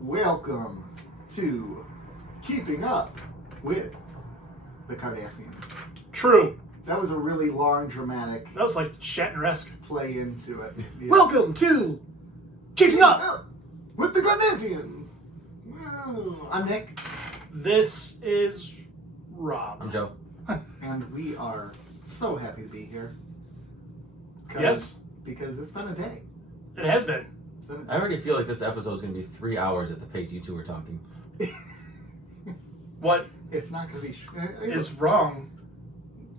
Welcome to Keeping Up with the Cardassians. True. That was a really long, dramatic That was like Shatner-esque. play into it. Yeah. Welcome to Keeping Up with the Cardassians. Woo. I'm Nick. This is Rob. I'm Joe. And we are so happy to be here. Yes. Because it's been a day. It has been. I already feel like this episode is going to be 3 hours at the pace you two are talking. What It's not going to be... is wrong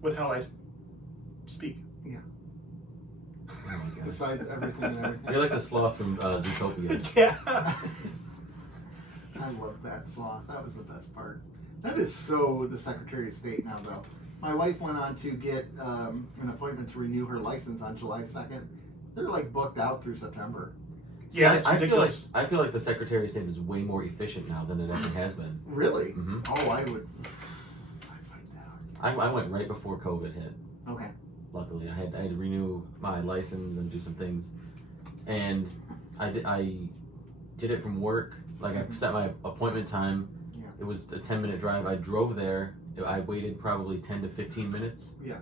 with how I speak? Yeah. Oh my God. Besides everything and everything. You're like the sloth from Zootopia. Yeah. I love that sloth. That was the best part. That is so the Secretary of State now, though. My wife went on to get an appointment to renew her license on July 2nd. They're like booked out through September. Yeah, it's ridiculous. I feel like the Secretary of State is way more efficient now than it ever has been. Really? Mm-hmm. Oh, I'd fight that argument. I went right before COVID hit. Okay. Luckily, I had to renew my license and do some things, and I did it from work. Like I set my appointment time. Yeah. It was a 10-minute drive. I drove there. I waited probably 10 to 15 minutes. Yeah.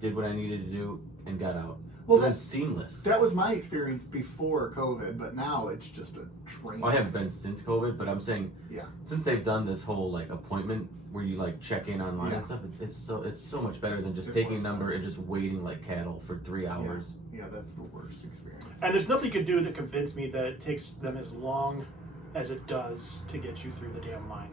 Did what I needed to do and got out. Well, it was seamless. That was my experience before COVID, but now it's just a train. Well, I haven't been since COVID, but I'm saying, Yeah. since they've done this whole like appointment where you like check in online Yeah. and stuff, it's so much better than just It taking a was number better. and just waiting like cattle for 3 hours. Yeah, that's the worst experience. And there's nothing you could do to convince me that it takes them as long as it does to get you through the damn line.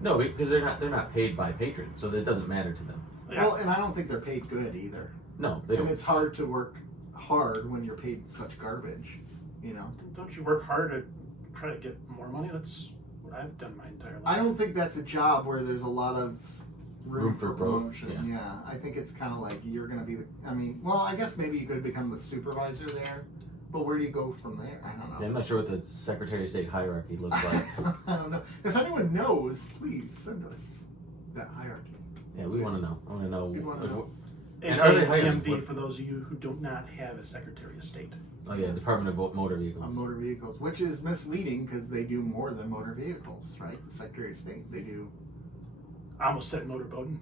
No, because they're not paid by patrons, so that doesn't matter to them. Yeah. Well, and I don't think they're paid good either. No, they And don't. it's hard to work hard when you're paid such garbage, you know? Don't you work hard to try to get more money? That's what I've done my entire life. I don't think that's a job where there's a lot of room for growth, promotion. Yeah, I think it's kind of like you're going to be well, I guess maybe you could become the supervisor there, but where do you go from there? I don't know. Yeah, I'm not sure what the Secretary of State hierarchy looks like. I don't know. If anyone knows, please send us that hierarchy. Yeah, we want to know. I want to know. We wanna know. And are they hiring? DMV for those of you who do not have a Secretary of State. Oh yeah, Department of Motor Vehicles. On motor vehicles, which is misleading because they do more than motor vehicles, right? The Secretary of State, they do. I almost said motorboating.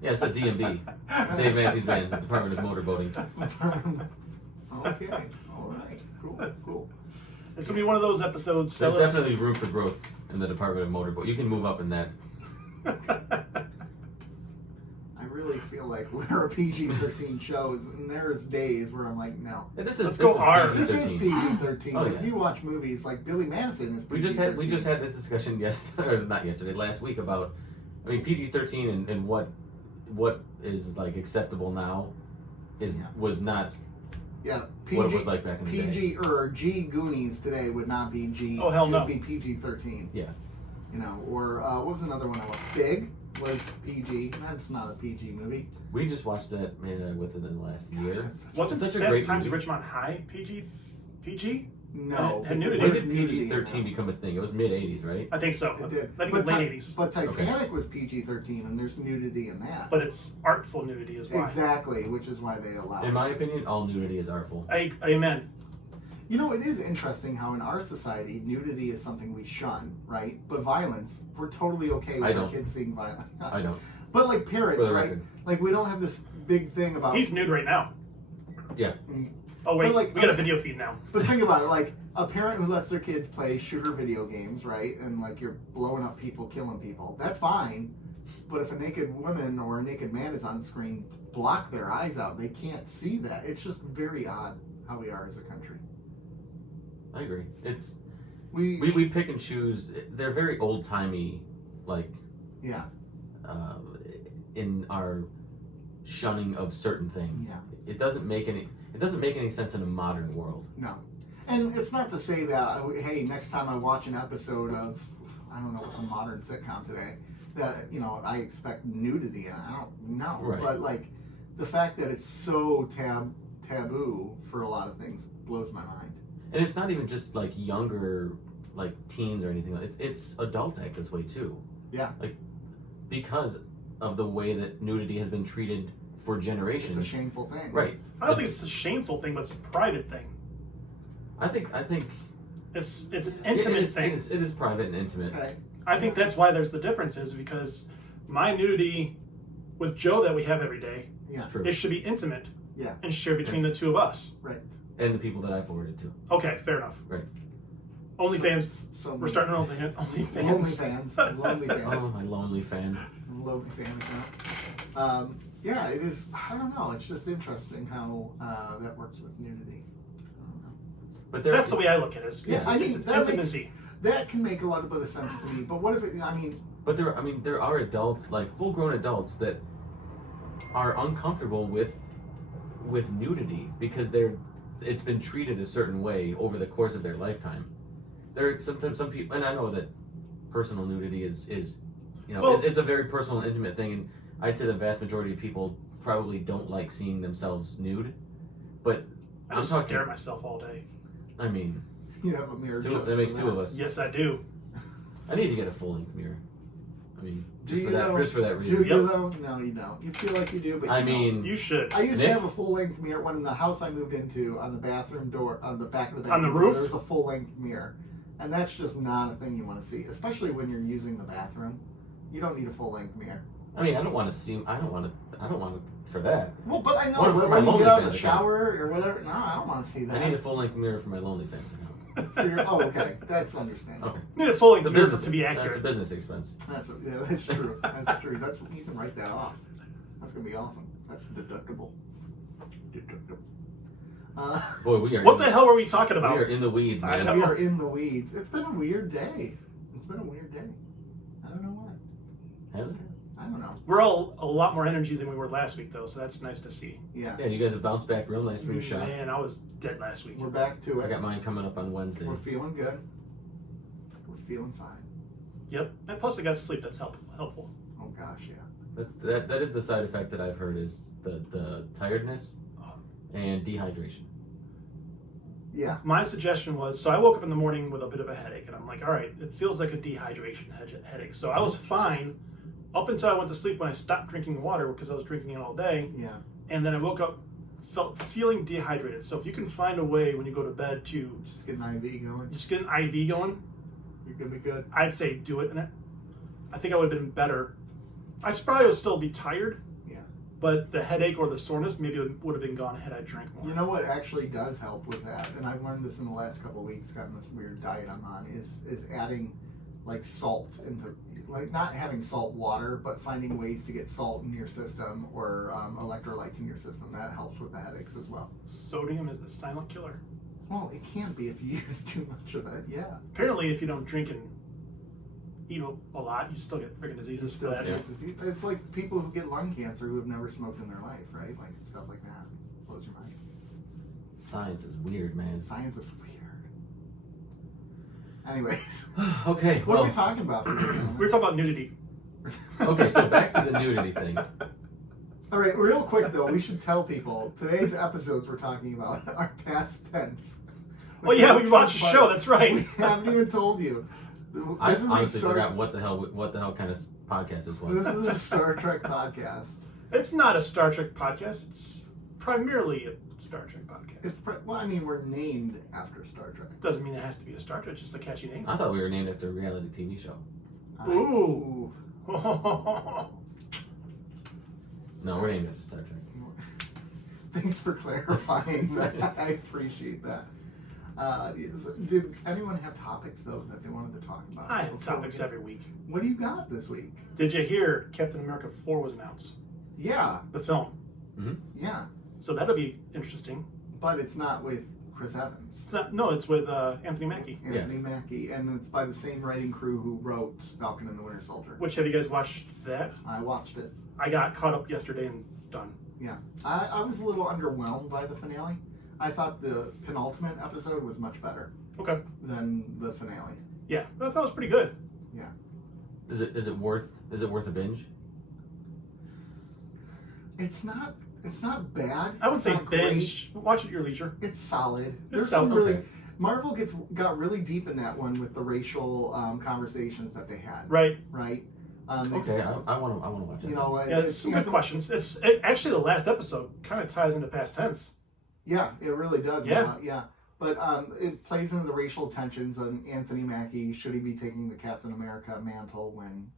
Yeah, it's a DMB. Dave Matthews Band, Department of Motor Boating. Okay, all right, cool. It's gonna be one of those episodes, There's fellas. definitely room for growth in the Department of Motor Boat. You can move up in that. I really feel like we're a PG-13 show, and there's days where I'm like, no. Let's go hard. This is PG-13. PG-13. Oh, If yeah. you watch movies like Billy Madison is We PG-13. just had this discussion last week about, I mean, PG-13 and what is like acceptable now was not Yeah, what it was like back in the day. PG or G Goonies today would not be G. Oh, hell it no. would be PG-13. Yeah. You know, or what was another one I watched? Big was PG. That's not a PG movie. We just watched that within the last year. That's Wasn't Such a Fast great Times at movie. Ridgemont High PG? No. Had nudity. When there's did nudity in PG-13 that. become a thing? It was mid-'80s, right? I think so. It did. I think late 80s. But Titanic was PG-13, and there's nudity in that. But it's artful nudity as well. Exactly, which is why they allow In it. my opinion, all nudity is artful. Amen. You know, it is interesting how in our society, nudity is something we shun, right? But violence, we're totally okay with I our don't. kids seeing violence. I don't. But like parents, For the right? record. Like we don't have this big thing about. He's nude right now. Yeah. Oh wait, But, like, we got a video feed now. But think about it, like a parent who lets their kids play shooter video games, right? And like you're blowing up people, killing people. That's fine. But if a naked woman or a naked man is on screen, block their eyes out. They can't see that. It's just very odd how we are as a country. I agree. It's We pick and choose. They're very old timey, like yeah. In our shunning of certain things. Yeah. It doesn't make any sense in a modern world. No. And it's not to say that, hey, next time I watch an episode of, I don't know, what's a modern sitcom today, that, you know, I expect nudity. I don't know. Right. But, like, the fact that it's so taboo for a lot of things blows my mind. And it's not even just like younger, like teens or anything. It's adults act this way too. Yeah. Like because of the way that nudity has been treated for generations. It's a shameful thing. Right. I don't think it's a shameful thing, but it's a private thing. I think It's an intimate thing. It is private and intimate. Okay. I think that's why there's the difference is because my nudity with Joe that we have every day, Yeah. It's true. it should be intimate. Yeah. And shared between the two of us. Right. And the people that I forwarded to. Okay, fair enough. Right. OnlyFans. So We're starting an OnlyFans. Lonely fans. Oh, my lonely fan. Lonely fan account. Yeah, it is. I don't know. It's just interesting how that works with nudity. I don't know. But That's the way I look at it. Yeah, I mean, it's that makes- intimacy. That can make a lot of sense to me. But what if it? I mean, But there are adults, like full-grown adults, that are uncomfortable with nudity because it's been treated a certain way over the course of their lifetime. There are sometimes some people, and I know that personal nudity is Well- it's a very personal and intimate thing, and I'd say the vast majority of people probably don't like seeing themselves nude. But I just stare at myself all day. I mean, you have a mirror. Just that makes for two of us. Yes, I do. I need to get a full-length mirror. I mean, Do just you for that, though? just for that reason. Do you though? No, you don't. You feel like you do, but I you don't. mean, You should. I used to Nick? have a full-length mirror. When in the house I moved into, on the bathroom door, on the back of the On the bathroom roof? door, there's a full-length mirror, and that's just not a thing you want to see, especially when you're using the bathroom. You don't need a full-length mirror. I mean, I don't want to for that. Well, but I know One for when my you get out of OnlyFans the account. shower or whatever. No, I don't want to see that. I need a full-length mirror for my lonely fans account. For your- oh, okay, that's understandable. Okay. You need a full It's a mirror business to be That's a accurate. business expense. That's that's true. That's true. That's you can write that off. That's gonna be awesome. That's deductible. Deductible. Boy, we are. What the hell were we talking We are about? in the weeds, I man. know. We are in the weeds. It's been a weird day. It's been a weird day. I don't know why. Has it? I don't know. We're all a lot more energy than we were last week, though, so that's nice to see. Yeah, Yeah, you guys have bounced back real nice from your shot. Man, I was dead last week. we're back to I it. got mine coming up on Wednesday. We're feeling good. We're feeling fine. Yep. And plus, I got to sleep. That's helpful. Oh gosh, yeah. That is the side effect that I've heard is the tiredness and dehydration. Yeah. My suggestion was, so I woke up in the morning with a bit of a headache, and I'm like, all right, it feels like a dehydration headache. So I was fine up until I went to sleep when I stopped drinking water because I was drinking it all day. Yeah. And then I woke up feeling dehydrated. So if you can find a way when you go to bed to Just get an IV going. just get an IV going, You're gonna be good. I'd say do it. And I think I would have been better. I probably would still be tired. Yeah. But the headache or the soreness maybe would have been gone had I drank more. You know what actually does help with that, and I've learned this in the last couple of weeks, gotten this weird diet I'm on, is adding like salt into, like not having salt water, but finding ways to get salt in your system or electrolytes in your system. That helps with the headaches as well. Sodium is the silent killer. Well, it can be if you use too much of it, yeah. Apparently, if you don't drink and eat a lot, you still get freaking diseases for that. Yeah. It's like people who get lung cancer who have never smoked in their life, right? Like stuff like that. Blows your mind. Science is weird, man. Science is weird. Anyways, Okay, what are well, we talking about today, gentlemen? We were talking about nudity. okay, so back to the nudity thing. All right, real quick though, we should tell people today's episodes we're talking about are past tense. Oh yeah, we watched the show. That's We right. haven't even told you. I This is a honestly Star- forgot what the hell kind of podcast this was. This is a Star Trek podcast. It's not a Star Trek podcast. It's primarily a Star Trek podcast. Well, I mean, we're named after Star Trek. Doesn't mean it has to be a Star Trek. It's just a catchy name. I thought we were named after a reality TV show. Ooh. No, we're named after Star Trek. Thanks for clarifying that. I appreciate that. Did anyone have topics though that they wanted to talk about? I have topics every week. What do you got this week? Did you hear Captain America 4 was announced? Yeah, The film. yeah, So that'll be interesting. but it's not with Chris Evans. It's not, no, it's with Anthony Mackie. Anthony Mackie, and it's by the same writing crew who wrote Falcon and the Winter Soldier. Which, have you guys watched that? I watched it. I got caught up yesterday and done. Yeah, I was a little underwhelmed by the finale. I thought the penultimate episode was much better Okay. than the finale. Yeah, I thought it was pretty good. Is it worth a binge? It's not bad. I would It's say not great. binge. Watch it at your leisure. It's solid. It's There's solid, some really okay. Marvel got really deep in that one with the racial conversations that they had. Right. Right. They Okay, I want to watch it. You know, Yeah, it's some good questions. Actually, the last episode kind of ties into past tense. Yeah, it really does. Yeah. Yeah. But it plays into the racial tensions on Anthony Mackie. Should he be taking the Captain America mantle when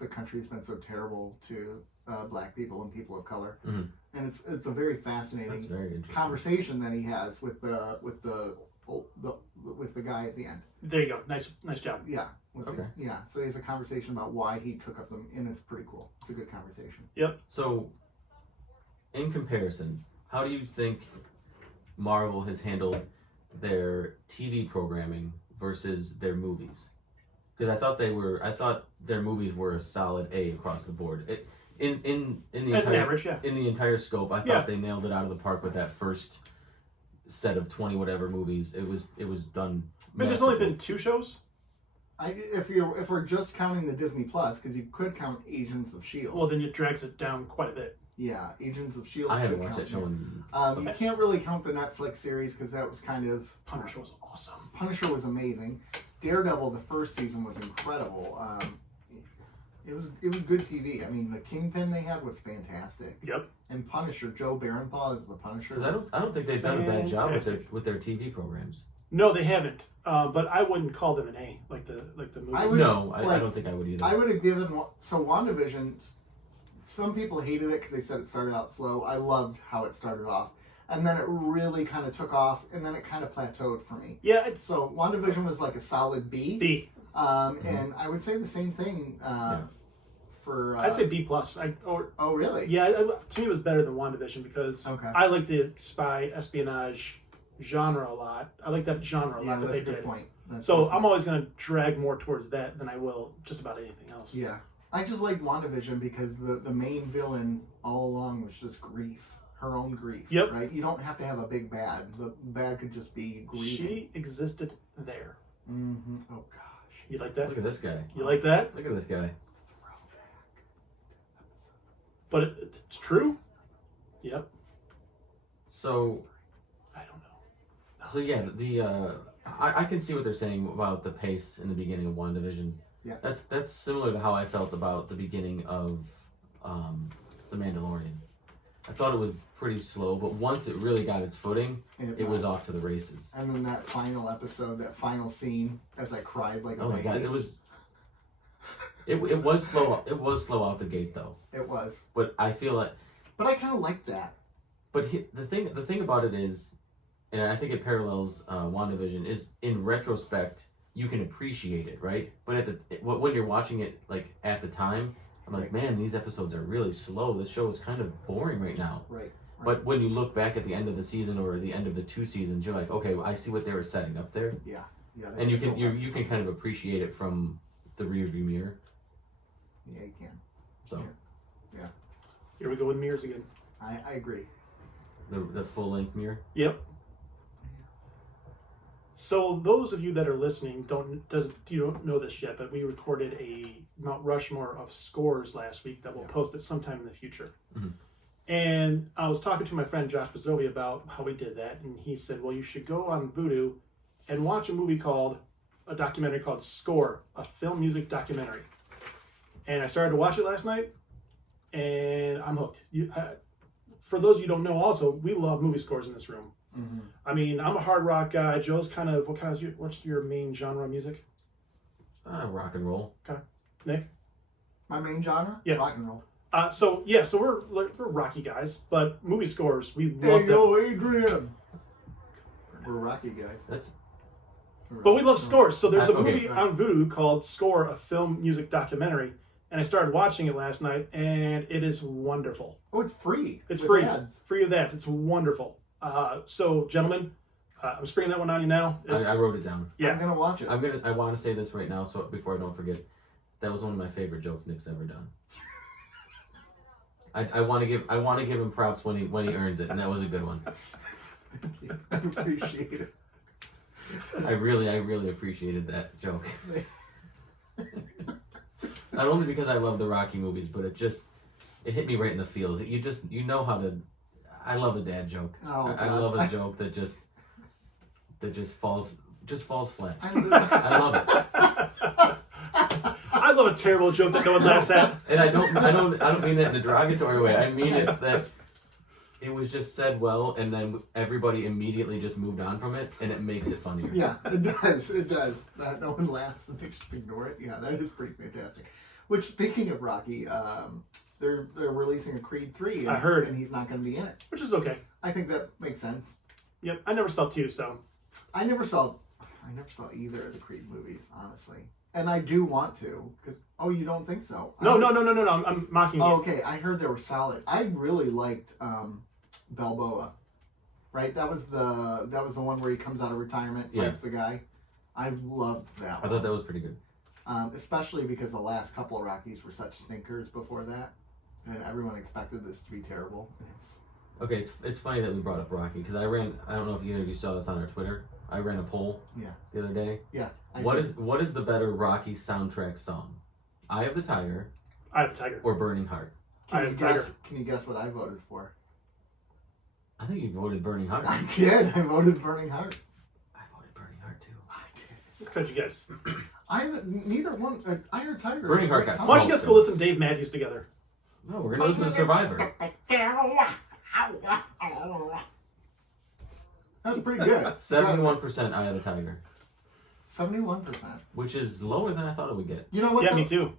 the country's been so terrible to black people and people of color? Mm-hmm. And it's a very fascinating That's very interesting. conversation that he has with the guy at the end. There you go. Nice job. Yeah. Okay. So he has a conversation about why he took up them, and it's pretty cool. It's a good conversation. Yep. So, in comparison, how do you think Marvel has handled their TV programming versus their movies? Because I thought their movies were a solid A across the board. In the As entire, an average, yeah. In the entire scope, I thought Yeah. they nailed it out of the park with that first set of 20 whatever movies. It was done. I mean, there's only masterfully. been 2 shows. If we're just counting the Disney Plus, because you could count Agents of Shield. Well, then it drags it down quite a bit. Yeah, Agents of Shield. I haven't could watched that count show. You can't really count the Netflix series because that was kind of Punisher was awesome. Punisher was amazing. Daredevil, the first season was incredible. It was good TV. I mean, the Kingpin they had was fantastic. Yep. And Punisher, Joe Barenthal is the Punisher. Because I don't think they've done a bad job with their TV programs. No, they haven't. But I wouldn't call them an A like the movie. I would- I don't think I would either. I would have given WandaVision. Some people hated it because they said it started out slow. I loved how it started off, and then it really kind of took off, and then it kind of plateaued for me. Yeah, it's So WandaVision was like a solid B. B. And I would say the same thing for. I'd say B plus. Oh, really? Yeah, to me it was better than WandaVision because Okay. I like the spy espionage genre a lot. I like that genre a lot that that's they a good did. point. That's So a good I'm always going to drag more towards that than I will just about anything else. Yeah. I just liked WandaVision because the main villain all along was just grief. Her own grief. Yep. Right? You don't have to have a big bad. The bad could just be grieving. She existed there. Mm-hmm. Oh, gosh. You like that? Look at this guy. You like that? Look at this guy. But it's true? Yep. So I don't know. So yeah, I can see what they're saying about the pace in the beginning of WandaVision. Yeah. That's similar to how I felt about the beginning of The Mandalorian. I thought it was pretty slow, but once it really got its footing, it was off to the races. And then that final episode, that final scene, as I cried like a Oh my baby. god, it was slow. It was slow out the gate though. It was. But I feel like, But I kind of liked that. but the thing about it is, and I think it parallels WandaVision, is in retrospect you can appreciate it, right? But when you're watching it like at the time, I'm like, man, these episodes are really slow. This show is kind of boring right now. Right. But when you look back at the end of the season or the end of the 2 seasons, you're like, okay, well, I see what they were setting up there, Yeah. and you can kind of appreciate it from the rearview mirror. Yeah, you can. So Yeah. Here we go with mirrors again. I agree. the full length mirror. Yep. So those of you that are listening you don't know this yet, but we recorded a Mount Rushmore of scores last week that we'll post at sometime in the future. Mm-hmm. And I was talking to my friend Josh Bazzovi about how we did that, and he said, well, you should go on Vudu and watch a documentary called Score, a film music documentary. And I started to watch it last night, and I'm hooked. For those of you who don't know also, we love movie scores in this room. Mm-hmm. I mean, I'm a hard rock guy. Joe's what's your main genre of music? Rock and roll. Nick? My main genre? Yeah. Rock and roll. So we're rocky guys, but movie scores, we Hey, love them. yo, Adrian! We're rocky guys. But we love scores. So there's a Okay, movie right. on Vudu called Score, a film music documentary. And I started watching it last night, and it is wonderful. Oh, it's free. It's With free. ads. Free of ads. It's wonderful. So, gentlemen, I'm springing that one on you now. I wrote it down. Yeah. I'm going to watch it. I want to say this right now, so before I don't forget, that was one of my favorite jokes Nick's ever done. I want to give him props when he earns it, and that was a good one. I appreciate it. I really appreciated that joke. Not only because I love the Rocky movies, but it hit me right in the feels. You know how to. I love a dad joke. Oh, I God. love a joke that just falls flat. I I love it. I love a terrible joke that no one laughs at. And I don't mean that in a derogatory way. I mean it that it was just said well, and then everybody immediately just moved on from it, and it makes it funnier. Yeah, it does. It does. That no one laughs and they just ignore it. Yeah, that is pretty fantastic. Which, speaking of Rocky, they're releasing a Creed 3. And, I heard. And he's not going to be in it. Which is okay. I think that makes sense. Yep, I never saw 2, so. I never saw either of the Creed movies, honestly. And I do want to, because, you don't think so? No, I'm mocking you. Oh, okay, I heard they were solid. I really liked Balboa, right? That was the one where he comes out of retirement, fights the guy. I loved that one. I thought that was pretty good. Especially because the last couple of Rockies were such stinkers before that. And everyone expected this to be terrible. Okay, it's funny that we brought up Rocky, because I don't know if either of you saw this on our Twitter. I ran a poll the other day. Yeah. What is the better Rocky soundtrack song? Eye of the Tiger. Eye of the Tiger. Or Burning Heart? Can you guess what I voted for? I think you voted Burning Heart. I did. I voted Burning Heart. I voted Burning Heart too. I did. It's because you guys. Neither one. Eye or Tiger. Burning Heart got Why don't you guys go listen to Dave Matthews together? No, we're gonna listen to Survivor. That's pretty good. 71% Eye of the Tiger, 71%. which is lower than I thought it would get. You know what? Yeah, me too.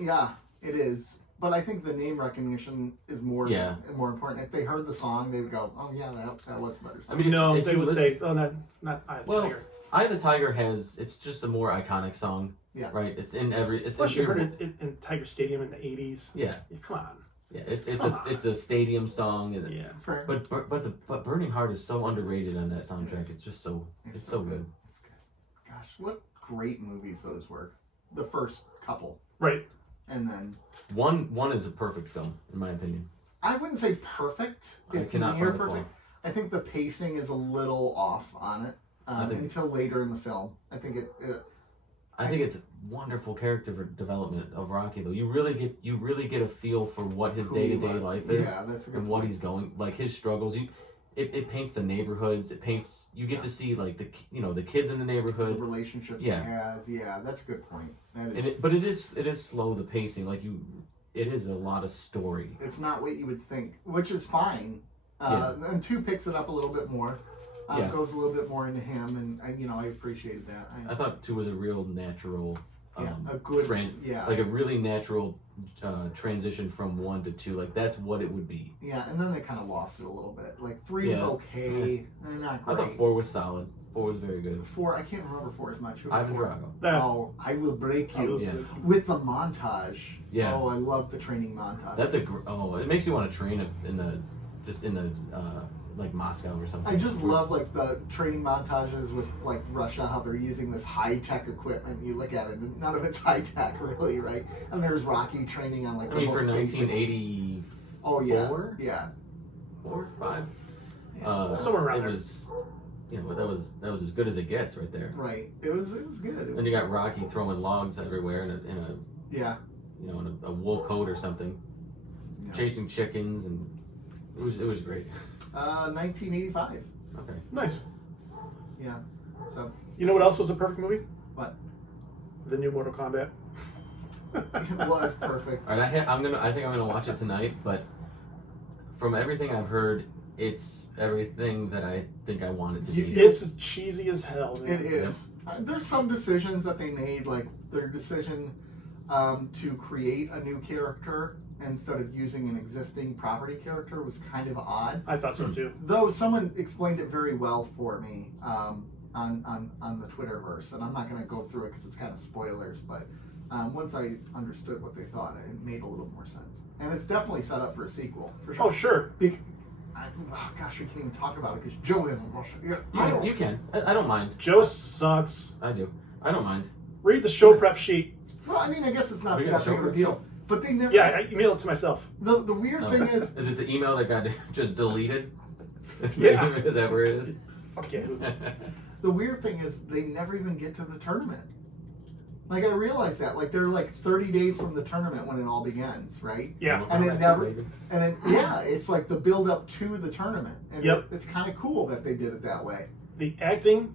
Yeah, it is. But I think the name recognition is more important. If they heard the song, they would go, "Oh yeah, that was better." I mean, no, if they you would listen- say, "Oh, not Eye of the Tiger." Eye of the Tiger it's just a more iconic song. Yeah. Right. It's Plus, you heard it in Tiger Stadium in the '80s. Yeah. Come on. Yeah. It's a stadium song. And Yeah. But Burning Heart is so underrated on that soundtrack. It's just so good. It's good. Gosh, what great movies those were. The first couple. Right. And then one is a perfect film in my opinion. I wouldn't say perfect. I It's cannot near find a flaw. perfect. I think the pacing is a little off on it until later in the film. I think I think it's wonderful character development of Rocky though. You really get a feel for what his day-to-day life is that's a good and what point. he's going, like his struggles. It paints the neighborhoods. You get to see like the kids in the The neighborhood. relationships Yeah. he has. Yeah, that's a good point. That is, But it is slow, the pacing. It is a lot of story. it's not what you would think, which is fine. And 2 picks it up a little bit more. Goes a little bit more into him, and I appreciated that. I thought 2 was a real natural, a good like a really natural transition from 1 to 2. Like that's what it would be. Yeah, and then they kind of lost it a little bit. Like 3 was okay, not I great. thought 4 was solid. 4 was very good. 4, I can't remember 4 as much. Who was Ivan 4? Drago. Oh, I Will Break You. Yeah. With the montage. Yeah. Oh, I love the training montage. That's it makes you want to train in the like Moscow or something. I just love like the training montages with like Russia, how they're using this high-tech equipment. You look at it and none of it's high-tech really, right? And there's Rocky training on like I the mean, most for basic. 1980. Oh yeah. 4? Yeah. 4, 5. Somewhere around it there. was, that was as good as it gets right there. Right. It was good. Then you got Rocky throwing logs everywhere in Yeah. a wool coat or something, Yeah. chasing chickens, and it was great. 1985. Okay. Nice. Yeah. So You know what else was a perfect movie? what? The new Mortal Kombat. It was perfect. All right, I think I'm gonna watch it tonight. But from everything I've heard, it's everything that I think I want it to be. It's cheesy as hell, man. It is. There's some decisions that they made, like their decision to create a new character instead of using an existing property character was kind of odd. I thought so too. Though someone explained it very well for me on the Twitterverse, and I'm not going to go through it because it's kind of spoilers, but once I understood what they thought, it made a little more sense. And it's definitely set up for a sequel, for sure. Oh, sure. Gosh, we can't even talk about it because Joe isn't Russian. Yeah, You can. I don't mind. Joe sucks. I do. I don't mind. Read the show prep sheet. Well, I mean, I guess it's not We that got big of a show deal. But they never. Yeah, I emailed it to myself. The weird thing is. Is it the email that got just deleted? Yeah. Is that where it is? Fuck yeah. The weird thing is they never even get to the tournament. Like, I realized that. Like, they're like 30 days from the tournament when it all begins, right? Yeah. And it never. And then, yeah, it's like the build up to the tournament. And Yep. it's kind of cool that they did it that way. The acting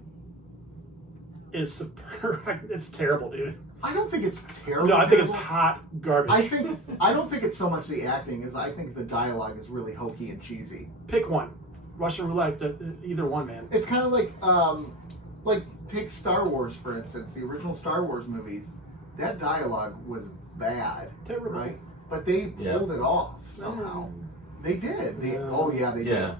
is super. It's terrible, dude. I don't think it's terrible. No, I think it's hot garbage. I don't think it's so much the acting as I think the dialogue is really hokey and cheesy. Pick one. Russian roulette. Either one, man. It's kind of like take Star Wars for instance. The original Star Wars movies, that dialogue was bad, Terrible. right? But they pulled it off somehow. They did. They did. Yeah.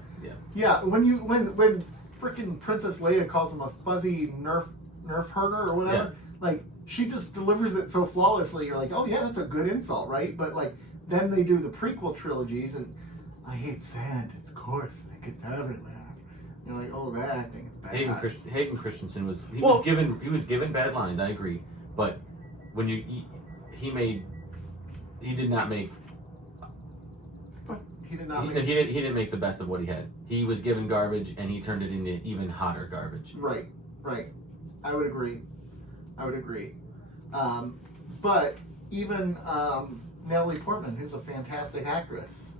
Yeah, when frickin' Princess Leia calls him a fuzzy nerf herder or whatever, like she just delivers it so flawlessly. You're like, oh yeah, that's a good insult, right? But like then they do the prequel trilogies, and I hate sand. It's coarse and it gets everywhere. You're like, oh, that acting is bad. Hayden Christensen was given bad lines. I agree, but when he did not make. He didn't make the best of what he had. He was given garbage, and he turned it into even hotter garbage. Right. I would agree. But even Natalie Portman, who's a fantastic actress.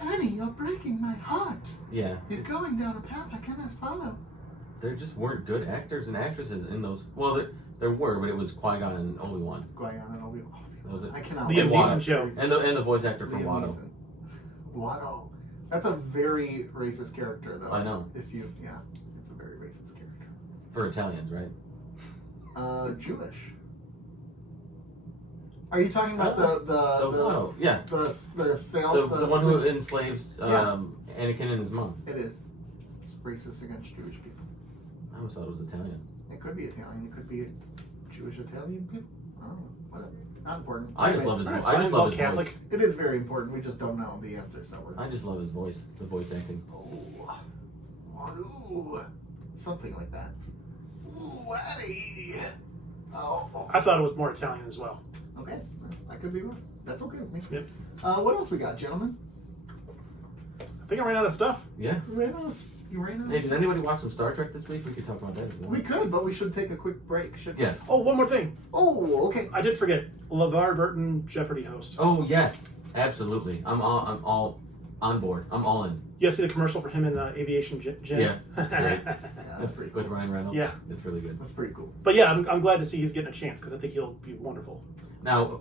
Annie, you're breaking my heart. Yeah. You're going down a path I cannot follow. There just weren't good actors and actresses in those. Well, there were, but it was Qui-Gon and Obi-Wan. Qui-Gon and Obi-Wan. Was it? I cannot. Liam Neeson show. And the voice actor for Watto. Watto. That's a very racist character, though. I know. It's a very racist character. For Italians, right? Jewish. Are you talking about the yeah. the sale the one who enslaves Anakin and his mom? It is. It's racist against Jewish people. I always thought it was Italian. It could be Italian. It could be Jewish Italian people. I don't know. Whatever. Not important. I just love his voice. I just love his Catholic. voice. It is very important. We just don't know the answer, so we're. I just love his voice. The voice acting. Ooh, something like that. Ooh, Eddie. Oh. I thought it was more Italian as well. Okay, I could be wrong. That's okay with me. Yep. What else we got, gentlemen? I think I ran out of stuff. Yeah. You ran out of Hey, did anybody watch some Star Trek this week? We could talk about that as well. We could, but we should take a quick break, shouldn't we? Yes. Oh, one more thing. Oh, okay. I did forget. Levar Burton, Jeopardy host. Oh yes, absolutely. I'm all on board. I'm all in. You see the commercial for him in Aviation Gym? Yeah, that's great. Yeah, that's pretty cool. With Ryan Reynolds. Yeah. It's really good. That's pretty cool. But yeah, I'm glad to see he's getting a chance because I think he'll be wonderful. Now,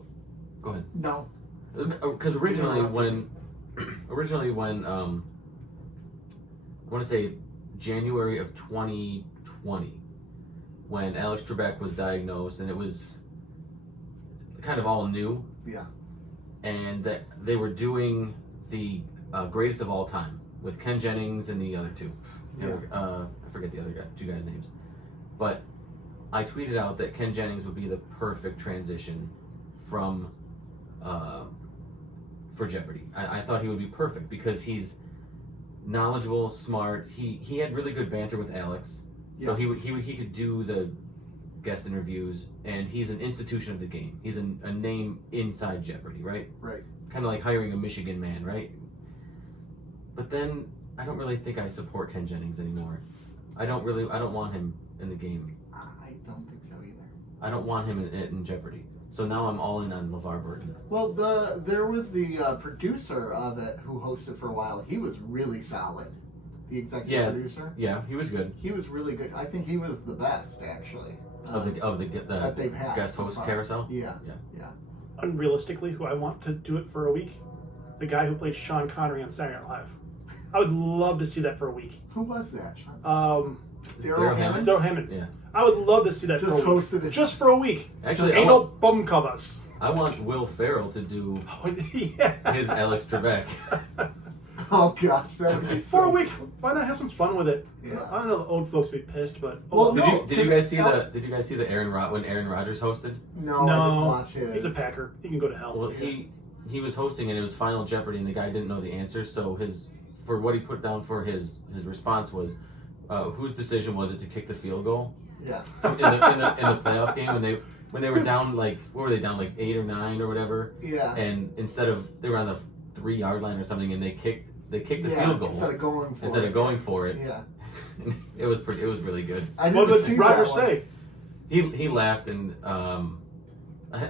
go ahead. No. Because originally when I want to say January of 2020, when Alex Trebek was diagnosed, and it was kind of all new. Yeah. And that they were doing the greatest of all time with Ken Jennings and the other two. Yeah. I forget the other two guys' names. But I tweeted out that Ken Jennings would be the perfect transition from for Jeopardy. I thought he would be perfect because he's knowledgeable, smart. He had really good banter with Alex, so he could do the guest interviews, and he's an institution of the game. He's a name inside Jeopardy, right? Right. Kind of like hiring a Michigan man, right? But then I don't really think I support Ken Jennings anymore. I don't want him in the game. I don't think so either. I don't want him in Jeopardy. So now I'm all in on LeVar Burton. Well, there was the producer of it who hosted for a while. He was really solid. The executive producer. Yeah, he was good. He was really good. I think he was the best, actually. Of the that they've had guest so host far. carousel. Yeah. Unrealistically, who I want to do it for a week, the guy who played Sean Connery on Saturday Night Live. I would love to see that for a week. Who was that, Sean? Daryl Hammond. Daryl Hammond. Yeah. I would love to see that Just for a week. hosted it. Just for a week. Actually, ain't no bum covers. I want Will Ferrell to do Yeah. his Alex Trebek. Oh gosh, that would be so For a week. Why not have some fun with it? Yeah. I don't know the old folks would be pissed, but Well, no. Did you guys see the when Aaron Rodgers hosted? No, I didn't watch his. He's a Packer. He can go to hell. Well, he was hosting and it was Final Jeopardy, and the guy didn't know the answers, so for what he put down for his response was, whose decision was it to kick the field goal? Yeah. in the playoff game when they were down, like, what were they down, like 8 or 9 or whatever? Yeah. And instead of, they were on the 3-yard line or something, and they kicked the field goal instead of going for it. Yeah. Yeah. it was really good. I What didn't did see Rodgers that one. say? He laughed, and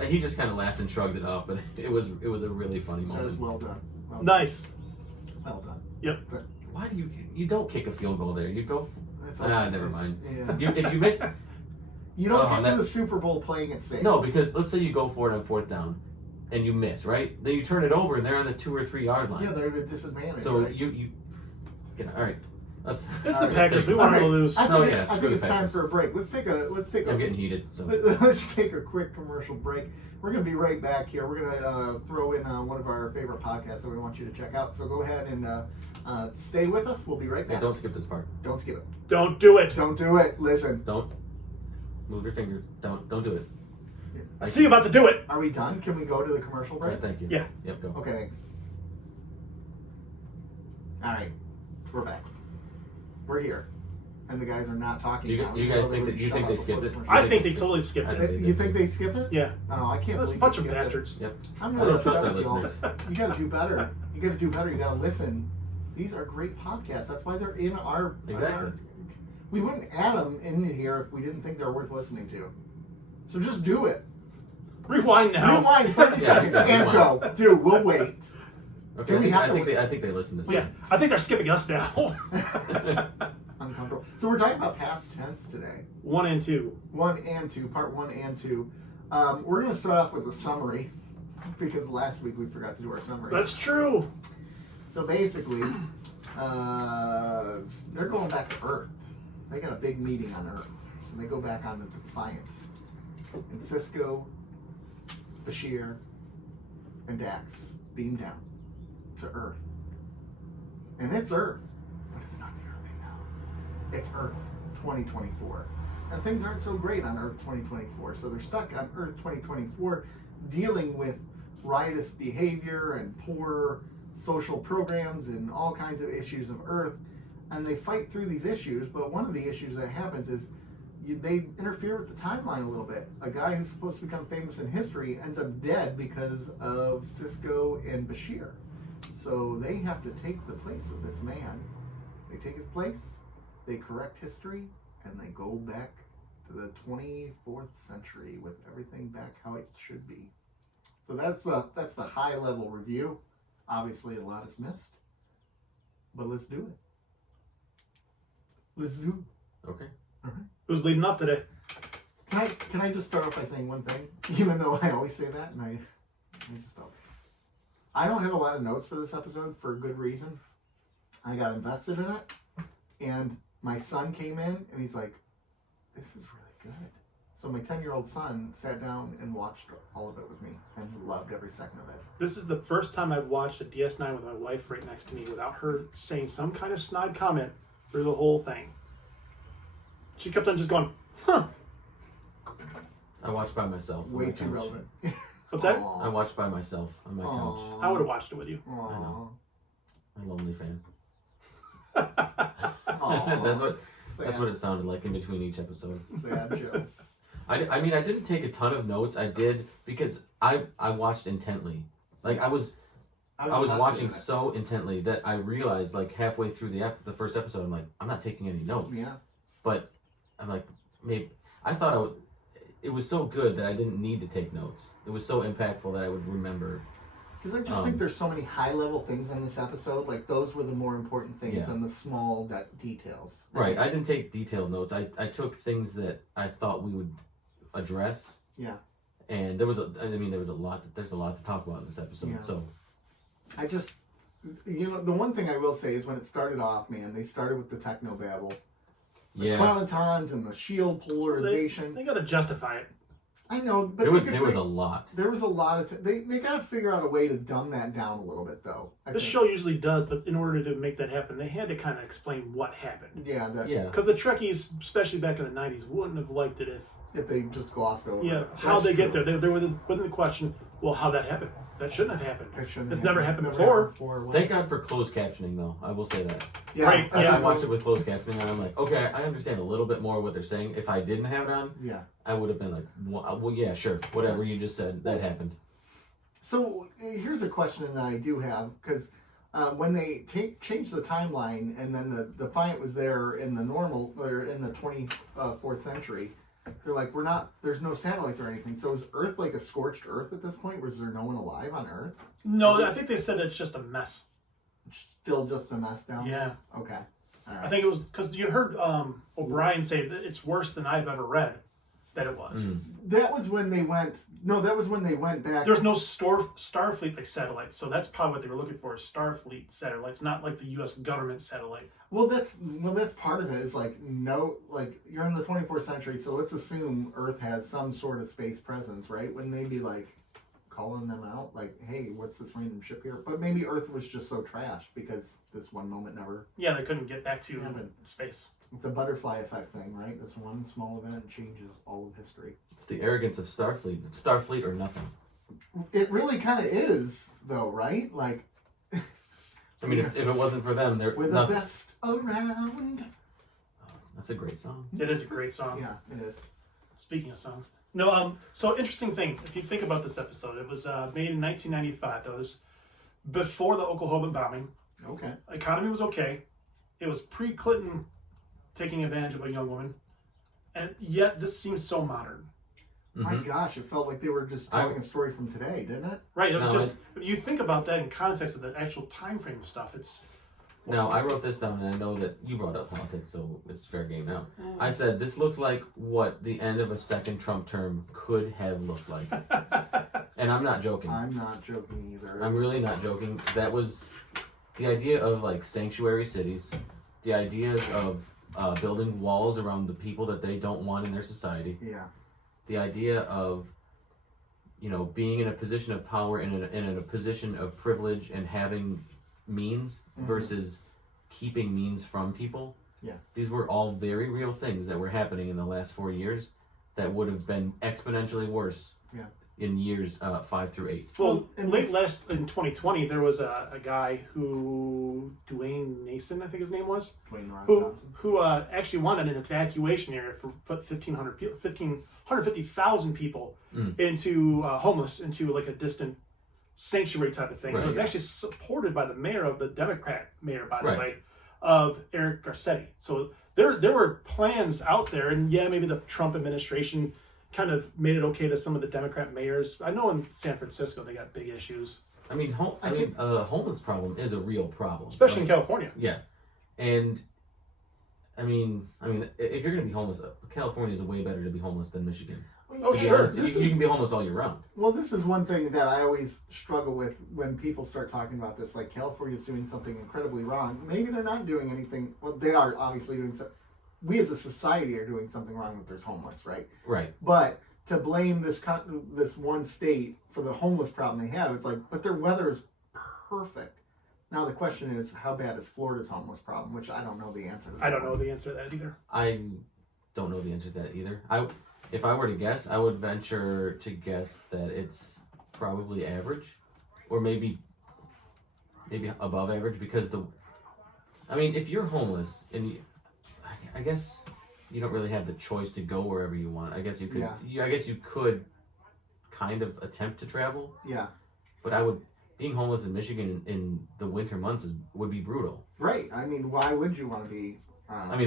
he just kind of laughed and shrugged it off, but it was a really funny That was moment. well done. Well Nice. done. Well done. Yep. But Why do you don't kick a field goal there? You go. that's Never mind. Yeah. If you miss, You don't get to the Super Bowl playing it safe. No, because let's say you go for it on 4th down, and you miss, right? Then you turn it over, and they're on the 2 or 3 yard line. Yeah, they're at a disadvantage. So right? you all right. It's the Packers. We want to lose. I think it's Packers. time for a break. Let's take a. I'm getting heated. So Let's take a quick commercial break. We're going to be right back here. We're going to throw in one of our favorite podcasts that we want you to check out. So go ahead and stay with us. We'll be right back. Hey, don't skip this part. Don't skip it. Don't do it. Don't do it. Listen. Don't move your finger. Don't do it. I see you about to do it. Are we done? Can we go to the commercial All break? right, thank you. Yeah. Yep. Go. Okay, thanks. All right, we're back. We're here, and the guys are not talking. Do you now, guys even though think were that you shut think up they before skipped the it? commercial. I think they totally skipped I it. think You think they skipped it? Yeah. Oh, I can't That's a believe bunch they of skipped it. bastards. Yep. I'm I really don't trust upset our with y'all. listeners. You got to do better. You got to do better. You got to listen. These are great podcasts. That's why they're in our. Exactly. We wouldn't add them in here if we didn't think they were worth listening to. So just do it. Rewind now. Rewind 30 seconds and rewind. go. Dude, we'll wait. Okay. Do we have to I think they listen this Yeah, time. I think they're skipping us now. Uncomfortable. So we're talking about past tense today. 1 and 2. 1 and 2, part 1 and 2. We're going to start off with a summary because last week we forgot to do our summary. That's true. So basically, they're going back to Earth. They got a big meeting on Earth. So they go back on the Defiance. And Cisco, Bashir, and Dax beam down to Earth. And it's Earth, but it's not the Earth they know. It's Earth 2024. And things aren't so great on Earth 2024. So they're stuck on Earth 2024 dealing with riotous behavior and poor social programs and all kinds of issues of Earth. And they fight through these issues, but one of the issues that happens is they interfere with the timeline a little bit. A guy who's supposed to become famous in history ends up dead because of Cisco and Bashir. So they have to take the place of this man. They take his place, they correct history, and they go back to the 24th century with everything back how it should be. So that's the high level review. Obviously a lot is missed, but let's do it. Let's do it. Okay. All right. Who's leading off today? Can I just start off by saying one thing? Even though I always say that, and I just don't. I don't have a lot of notes for this episode for a good reason. I got invested in it, and my son came in, and he's like, "This is really good." So my 10-year-old son sat down and watched all of it with me, and he loved every second of it. This is the first time I've watched a DS9 with my wife right next to me without her saying some kind of snide comment through the whole thing. She kept on just going, huh. I watched by myself. on Way my too couch. relevant. What's that? Aw. I watched by myself on my couch. Aw. I would have watched it with you. Aw. I know. I'm a lonely fan. Aw. That's what it sounded like in between each episode. Sad Joe. I mean, I didn't take a ton of notes. I did because I watched intently. Like I was invested watching in it. so intently that I realized like halfway through the first episode, I'm like, I'm not taking any notes. Yeah. But I'm like, maybe I thought it was so good that I didn't need to take notes. It was so impactful that I would remember. Because I just think there's so many high-level things in this episode. Like, those were the more important things Yeah. than the small details. Right. I didn't take detailed notes. I took things that I thought we would address. Yeah. And there's a lot to talk about in this episode. Yeah. So I just, the one thing I will say is when it started off, man, they started with the technobabble. The yeah, Qualitons and the shield polarization. They got to justify it. I know, but there was a lot. There was a lot of... they got to figure out a way to dumb that down a little bit, though. This show usually does, but in order to make that happen, they had to kind of explain what happened. Yeah, Yeah. Because the Trekkies, especially back in the 90s, wouldn't have liked it if they just glossed over yeah, it. how'd they That's get true. there? There wasn't the question, well, how'd that happen? That shouldn't have happened. That shouldn't It's have never happened. happened It's never before. happened Thank God for closed captioning, though. I will say that. Yeah, Right, as yeah. I I watched it with closed captioning, and I'm like, okay, I understand a little bit more what they're saying. If I didn't have it on, Yeah. I would have been like, well, yeah, sure, whatever you just said, that happened. So here's a question that I do have, because when they changed the timeline, and then the Defiant was there in the normal or in the 24th century, they're like, there's no satellites or anything. So is Earth like a scorched Earth at this point? Was there no one alive on Earth? No, I think they said it's just a mess. Still just a mess down there? Yeah. Okay. All right. I think it was because you heard O'Brien say that it's worse than I've ever read. that it was. That was when they went. No, that was when they went back. There's no Starfleet like satellites, so that's probably what they were looking for: is Starfleet satellites, not like the U.S. government satellite. Well, that's part of it. Is like you're in the 24th century, so let's assume Earth has some sort of space presence, right? Wouldn't they be like calling them out, like, "Hey, what's this random ship here?" But maybe Earth was just so trashed because this one moment never. Yeah, they couldn't get back to space. It's a butterfly effect thing, right? This one small event changes all of history. It's the arrogance of Starfleet. It's Starfleet or nothing. It really kind of is, though, right? Like, I mean, if it wasn't for them, we're the best around. That's a great song. It is a great song. Yeah, it is. Speaking of songs. No, so interesting thing, if you think about this episode, it was made in 1995. That was before the Oklahoma bombing. Okay. Economy was okay. It was pre-Clinton taking advantage of a young woman. And yet, this seems so modern. My gosh, it felt like they were just telling a story from today, didn't it? Right, it was if you think about that in context of the actual time frame of stuff, it's... Now, I wrote this down, and I know that you brought up politics, so it's fair game now. I said, this looks like what the end of a second Trump term could have looked like. And I'm not joking. I'm not joking either. I'm really not joking. That was the idea of, like, sanctuary cities, the ideas of building walls around the people that they don't want in their society. Yeah. The idea of, you know, being in a position of power and in a position of privilege and having means versus keeping means from people. Yeah. These were all very real things that were happening in the last 4 years that would have been exponentially worse in years 5 through 8. Well, in 2020, there was a guy who, Dwayne Nason, I think his name was, who actually wanted an evacuation area for put 150,000 people into homeless, into like a distant sanctuary type of thing. Right. It was actually supported by the mayor of the Democrat mayor, by the way, of Eric Garcetti. So there were plans out there, and maybe the Trump administration kind of made it okay to some of the Democrat mayors. I know in San Francisco they got big issues. I mean, homeless problem is a real problem, especially in California. Yeah, and I mean, if you're going to be homeless, California is way better to be homeless than Michigan. Oh, sure. You can be homeless all year round. Well, this is one thing that I always struggle with when people start talking about this. Like, California's doing something incredibly wrong. Maybe they're not doing anything. Well, they are obviously doing something. We as a society are doing something wrong that there's homeless, right? Right. But to blame this one state for the homeless problem they have, it's like, but their weather is perfect. Now the question is, how bad is Florida's homeless problem? Which I don't know the answer to. I don't know the answer to that either. I don't know the answer to that either. If I were to guess, I would venture to guess that it's probably average, or maybe above average, because if you're homeless and I guess you don't really have the choice to go wherever you want. I guess you could. Yeah. I guess you could kind of attempt to travel. Yeah. But being homeless in Michigan in the winter months would be brutal. Right. I mean, why would you want to be? Why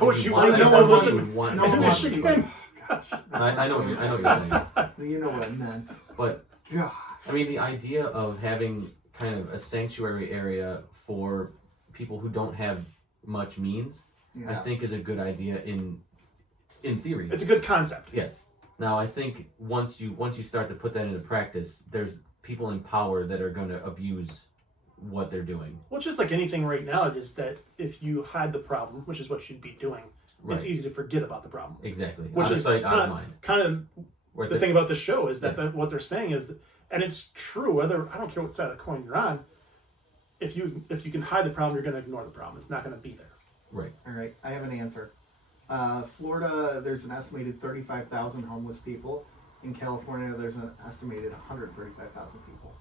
would you want? No one listen. No one wants to be. Gosh, I know what you're saying. You know what I meant. But God. I mean, the idea of having kind of a sanctuary area for people who don't have much means, I think, is a good idea in theory. It's a good concept. Yes. Now, I think once you start to put that into practice, there's people in power that are going to abuse what they're doing. Well, just like anything right now, is that if you hide the problem, which is what you'd be doing, it's easy to forget about the problem. Exactly. Which out of is sight, out of mind. Kind of the thing about this show is that what they're saying is, and it's true. Whether I don't care what side of the coin you're on, if you can hide the problem, you're going to ignore the problem. It's not going to be there. Right. All right. I have an answer. Florida, there's an estimated 35,000 homeless people. In California, there's an estimated 135,000 people.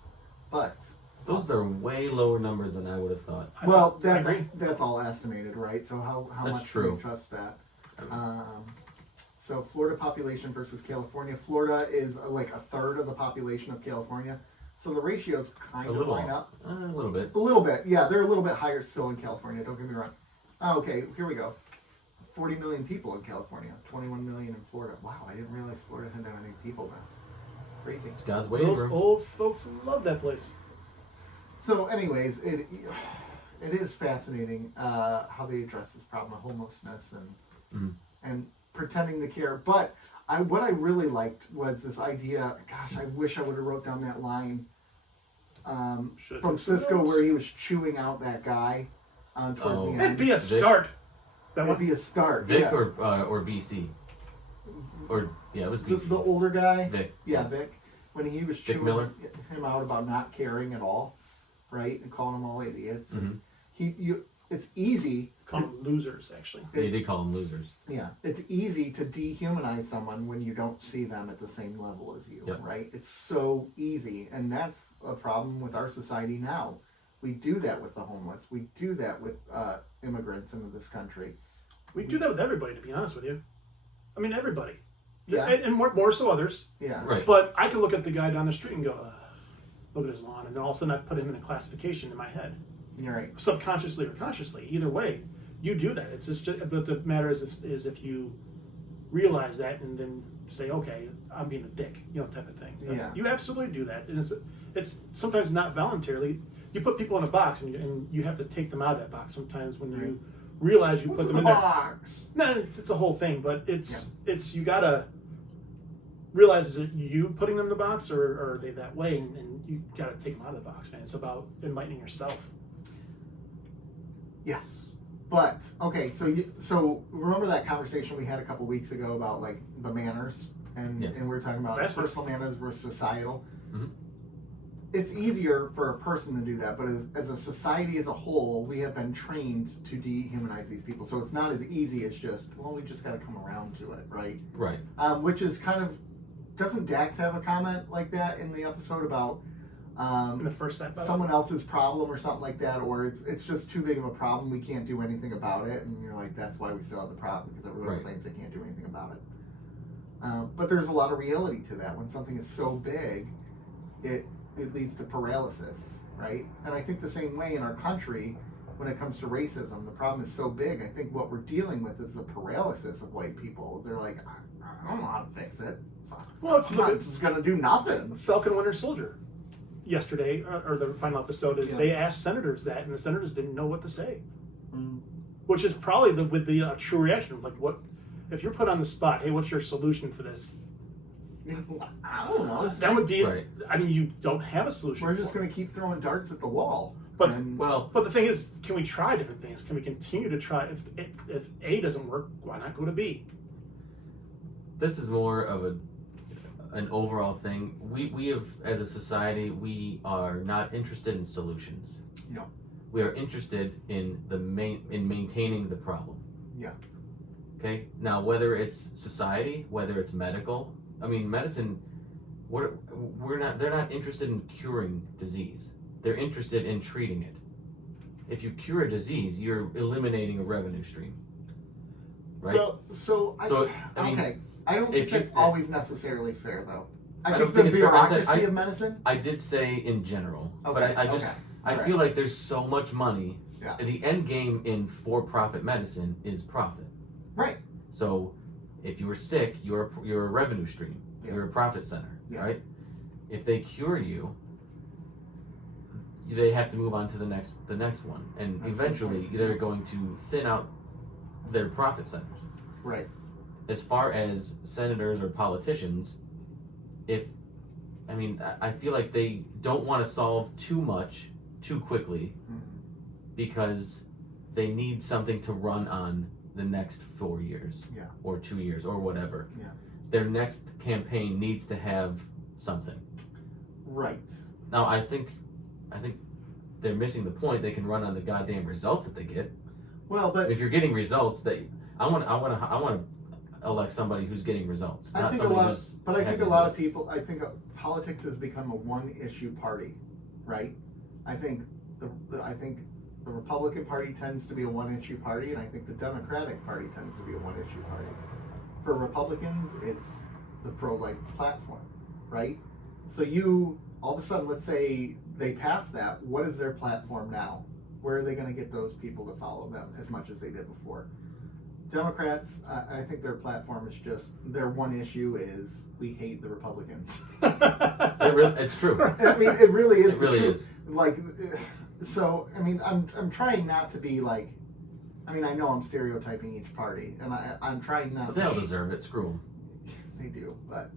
But those are way lower numbers than I would have thought. Well, that's all estimated, right? So how much do you trust that? So Florida population versus California. Florida is like a third of the population of California. So the ratios kind of line up. A little bit. A little bit. Yeah, they're a little bit higher still in California. Don't get me wrong. Okay, here we go. 40 million people in California. 21 million in Florida. Wow, I didn't realize Florida had that many people now. Crazy. It's God's way. Those old folks love that place. So anyways, it is fascinating how they address this problem of homelessness and pretending to care. But what I really liked was this idea. Gosh, I wish I would have wrote down that line from Cisco where he was chewing out that guy towards the end. It'd be a start. That'd be a start. Vic yeah. or BC. Or it was BC. The older guy. Vic. Yeah, Vic. When he was chewing him out about not caring at all, right, and calling them all idiots. Mm-hmm. It's easy. Call them losers, actually. They did call them losers. Yeah, it's easy to dehumanize someone when you don't see them at the same level as you, right? It's so easy, and that's a problem with our society now. We do that with the homeless. We do that with immigrants into this country. We do that with everybody, to be honest with you. I mean, everybody. Yeah. And more so others. Yeah. Right. But I could look at the guy down the street and go, look at his lawn, and then all of a sudden I put him in a classification in my head. You're right. Subconsciously or consciously, either way, you do that. It's just the matter is if you realize that and then say, okay, I'm being a dick, type of thing. Yeah. You absolutely do that, and it's sometimes not voluntarily. You put people in a box, and you have to take them out of that box sometimes when you realize you What's put them in the there. box? No, it's a whole thing, but it's you gotta realize, is it you putting them in the box, or are they that way, and you gotta take them out of the box, man. It's about enlightening yourself. Yes, but okay. So remember that conversation we had a couple weeks ago about like the manners, and we were talking about personal manners versus societal. Mm-hmm. It's easier for a person to do that, but as a society as a whole, we have been trained to dehumanize these people. So it's not as easy as just, we just got to come around to it, right? Right. Which is kind of, doesn't Dax have a comment like that in the episode about In the first episode, someone else's problem or something like that, or it's just too big of a problem, we can't do anything about it, and you're like, that's why we still have the problem, because everyone claims they can't do anything about it. But there's a lot of reality to that. When something is so big, it leads to paralysis, right? And I think the same way in our country, when it comes to racism, the problem is so big. I think what we're dealing with is a paralysis of white people. They're like, I don't know how to fix it. So if you look at it's going to do nothing. Falcon and Winter Soldier, yesterday, or the final episode, is they asked senators that, and the senators didn't know what to say. Which is probably the true reaction. Like, what if you're put on the spot? Hey, what's your solution for this? I don't know. That would be. I mean, you don't have a solution. We're just going to keep throwing darts at the wall. But but the thing is, can we try different things? Can we continue to try? If A doesn't work, why not go to B? This is more of an overall thing. We have, as a society, we are not interested in solutions. No. We are interested in maintaining the problem. Yeah. Okay. Now, whether it's society, whether it's medical, I mean, medicine. They're not interested in curing disease. They're interested in treating it. If you cure a disease, you're eliminating a revenue stream. Right. I mean, I don't think that's always necessarily fair, though. I think the the bureaucracy of medicine. I did say in general, Okay, but I feel like there's so much money. Yeah. The end game in for-profit medicine is profit. Right. So, if you were sick, you're a revenue stream. Yeah. You're a profit center, Yeah. right? If they cure you, they have to move on to the next one, and That's eventually okay. they're going to thin out their profit centers. Right. As far as senators or politicians, I feel like they don't want to solve too much too quickly because they need something to run on the next 4 years or 2 years or whatever. Yeah. Their next campaign needs to have something. Right. Now, I think they're missing the point. They can run on the goddamn results that they get. Well, but If you're getting results, I want to elect somebody who's getting results. I think a lot of people. I think politics has become a one-issue party, right? I think the Republican Party tends to be a one-issue party, and I think the Democratic Party tends to be a one-issue party. For Republicans, it's the pro-life platform, right? So all of a sudden, let's say they pass that. What is their platform now? Where are they going to get those people to follow them as much as they did before? Democrats, I think their platform is just, their one issue is we hate the Republicans. It's true. I mean, it really is. It really is. Like, so, I mean, I'm trying not to be like, I mean, I know I'm stereotyping each party, and I'm trying not. But they all deserve it. Screw them. They do, but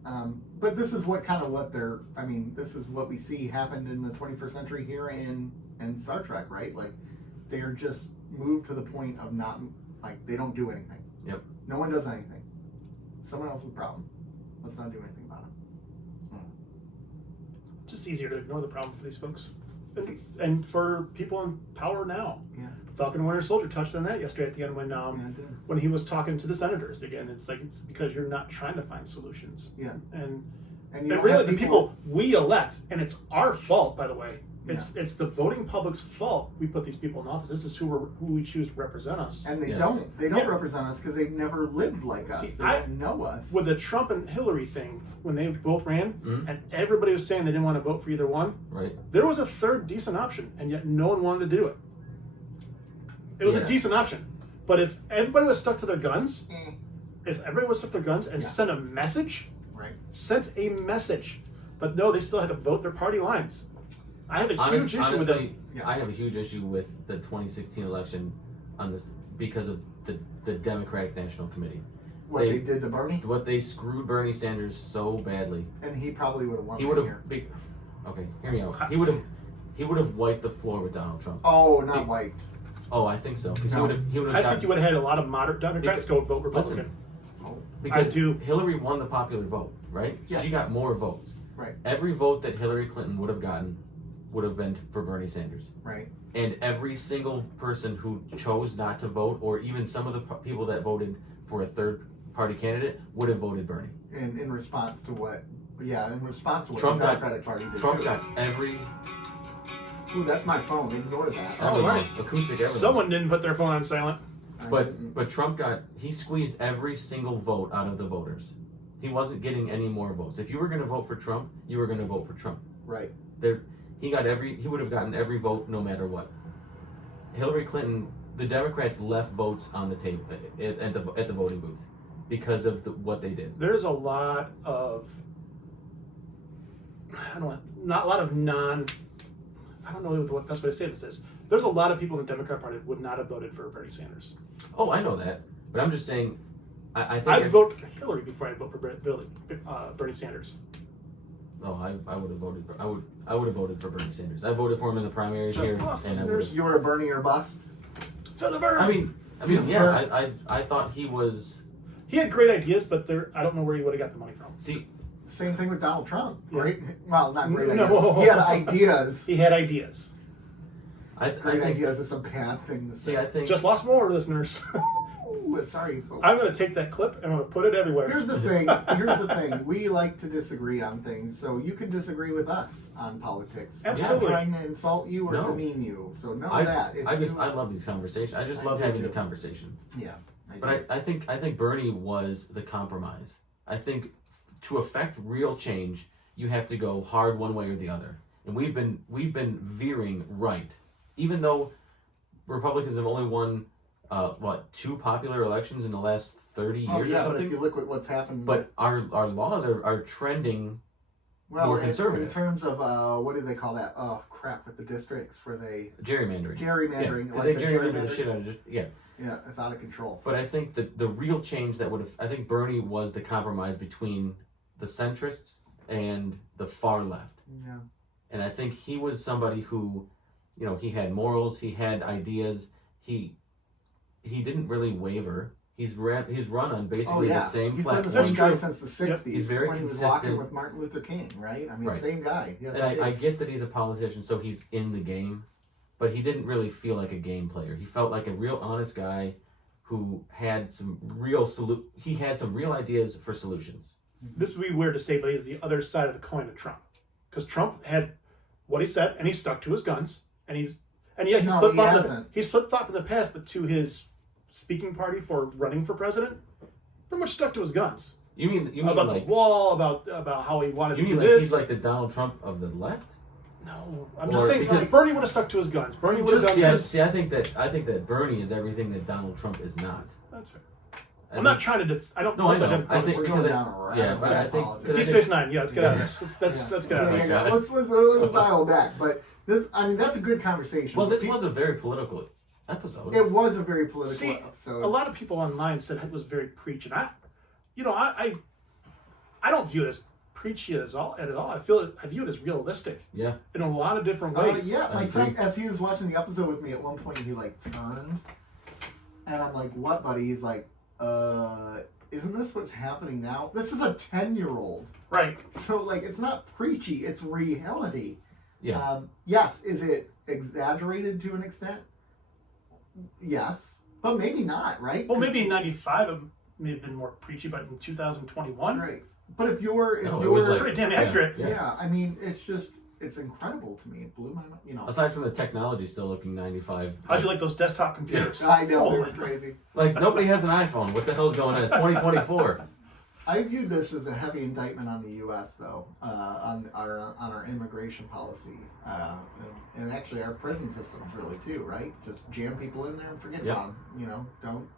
this is what they're. I mean, this is what we see happened in the 21st century here in Star Trek, right? Like, they are just moved to the point of not like they don't do anything. Yep. No one does anything. Someone else's problem. Let's not do anything about it. Just easier to ignore the problem for these folks, and for people in power now. Yeah. Falcon and Winter Soldier touched on that yesterday at the end Yeah, when he was talking to the senators again. It's like it's because you're not trying to find solutions. Yeah. And you don't really have the people we elect, and it's our fault, by the way. It's the voting public's fault we put these people in office. This is who we choose to represent us. And they Yes. don't represent us because they've never lived like us. See, They don't know us. With the Trump and Hillary thing, when they both ran, Mhm. and everybody was saying they didn't want to vote for either one, Right. there was a third decent option, and yet no one wanted to do it. It was a Yeah. decent option. But if everybody was stuck to their guns, Eh. and sent a message, Right. sent a message. But no, they still had to vote their party lines. I have a huge issue with it. Honestly, I have a huge issue with the 2016 election on this because of the Democratic National Committee. What they did to Bernie, What they screwed Bernie Sanders so badly. and he probably would have won. He would here. have. Okay, hear me out. He would have wiped the floor with Donald Trump. Oh, not wiped. Oh, I think so. Because No. he would have. I think you would have had a lot of moderate Democrats go vote Republican. Listen, Oh, because I do. Hillary won the popular vote, right? Yes. She got more votes. right, Every vote that Hillary Clinton would have gotten would have been for Bernie Sanders. right. And every single person who chose not to vote, or even some of the people that voted for a third party candidate, would have voted Bernie. In response to what? Yeah, in response to what Trump the got- Democratic Party did. Trump too. got every Ooh, that's my phone. Ignore that. Oh, right. acoustic everything. Someone didn't put their phone on silent. I didn't. But Trump he squeezed every single vote out of the voters. He wasn't getting any more votes. If you were going to vote for Trump, you were going to vote for Trump. Right. He would have gotten every vote no matter what. Hillary Clinton, the Democrats left votes on the table at the voting booth because of what they did. There's a lot of I don't know what the best way to say this is. There's a lot of people in the Democrat Party that would not have voted for Bernie Sanders. Oh, I know that, but I'm just saying. I think I'd vote for Hillary before I'd vote for Bernie Sanders. Oh, I would have voted. I would have voted for Bernie Sanders. I voted for him in the primaries Just here, lost, and I listeners. would've- You were a Bernie or bust. To the bird. I mean, yeah. I thought he was. He had great ideas, but I don't know where he would have got the money from. See, Same thing with Donald Trump. Yeah. Great. Well, not great No. ideas. He had ideas. He had ideas. I Great think. ideas is a bad thing to say. See, I think. Just lost more listeners. Ooh, sorry, folks. I'm going to take that clip and I'm going to put it everywhere. Here's the thing. We like to disagree on things, so you can disagree with us on politics. Absolutely. We're not trying to insult you or No. demean you. So know I that. If I love these conversations. I just love do having too. the conversation. Yeah. But I think Bernie was the compromise. I think to affect real change, you have to go hard one way or the other. And we've been veering right, even though Republicans have only won 2 popular elections in the last 30 years or but something. if you look at what's happened, But our laws are trending. more in conservative. terms of what do they call that? Oh crap! With the districts where they Gerrymandering. gerrymandering, Yeah, 'cause like they the gerrymander the gerrymandering. shit out of just Yeah, it's out of control. But I think that the real change that would have, I think Bernie was the compromise between the centrists and the far left. Yeah. And I think he was somebody who, he had morals, he had ideas, he didn't really waver. He's run on basically the same He's platform. been the same guy true. since the 60s. He's very when he was consistent. walking with Martin Luther King, right? I mean, Right. same guy. Yes, And I get that he's a politician, so he's in the game, but he didn't really feel like a game player. He felt like a real honest guy who had some real he had some real ideas for solutions. This would be weird to say, but he's the other side of the coin of Trump. Because Trump had what he said, and he stuck to his guns, he's No, he flip-flopped. hasn't. He's flip-flopped in the past, but to his speaking party for running for president, pretty much stuck to his guns. You mean About like the wall, about how he wanted you to mean do like this. he's like the Donald Trump of the left? No, I'm Or just saying because- Bernie would have stuck to his guns. Bernie would have done this. See, I think that Bernie is everything that Donald Trump is not. That's fair. I'm not trying to. I don't. No, I know. Him I think We're because going down a rabbit yeah, but I think politics. because Deep Space Nine. Yeah, let's get out of this. Let's get out of this. Let's dial back. But this, I mean, that's a good conversation. well, this was a very political episode. It was a very political See, episode. a lot of people online said it was very preachy. And I don't view it as preachy at all. I view it as realistic. Yeah. In a lot of different ways. Yeah, I my son, agree. as he was watching the episode with me, at one point he like turned, and I'm like, "What, buddy?" He's like, isn't this what's happening now? This is a 10-year-old, Right. so like it's not preachy; it's reality. Yeah. Yes, is it exaggerated to an extent? Yes, but maybe not, right? Well, maybe in '95 it may have been more preachy, but in 2021, Right. But if you're No, it was like- pretty damn accurate. yeah, I mean, it's incredible to me. It blew my mind. Aside from the technology still looking 95. How'd you like those desktop computers? I know they Oh were my- crazy. Like, nobody has an iPhone. What the hell's going on? It's 2024. I viewed this as a heavy indictment on the U.S. though, on our immigration policy, and actually our prison systems really too, right? Just jam people in there and forget Yep. about them. Don't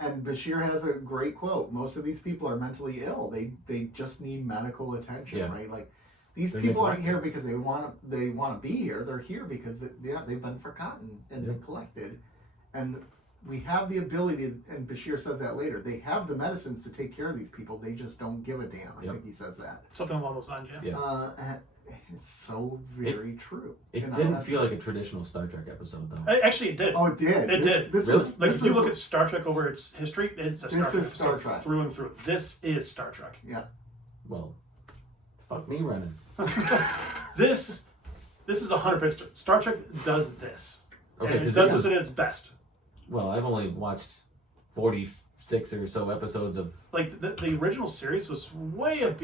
and Bashir has a great quote. Most of these people are mentally ill. They just need medical attention, Yeah. right? Like these They're people aren't neglected. here because they want to be here. They're here because they've been forgotten and Yep. neglected, and we have the ability, and Bashir says that later, they have the medicines to take care of these people. They just don't give a damn. I Yep. think he says that. Something along those lines, yeah. Yeah. And it's so very true. It And didn't I'm- feel like a traditional Star Trek episode, though. Actually, it did. Oh, it did. It did. This Really? was, Like, this if you is- look at Star Trek over its history, it's a Star This Trek is Star episode Trek. through and through. This is Star Trek. Well, fuck me running. This is 100%. Star Trek does this. Okay, And it 'cause does this this is, at its best. well, I've only watched 46 or so episodes of. Like, the original series was way up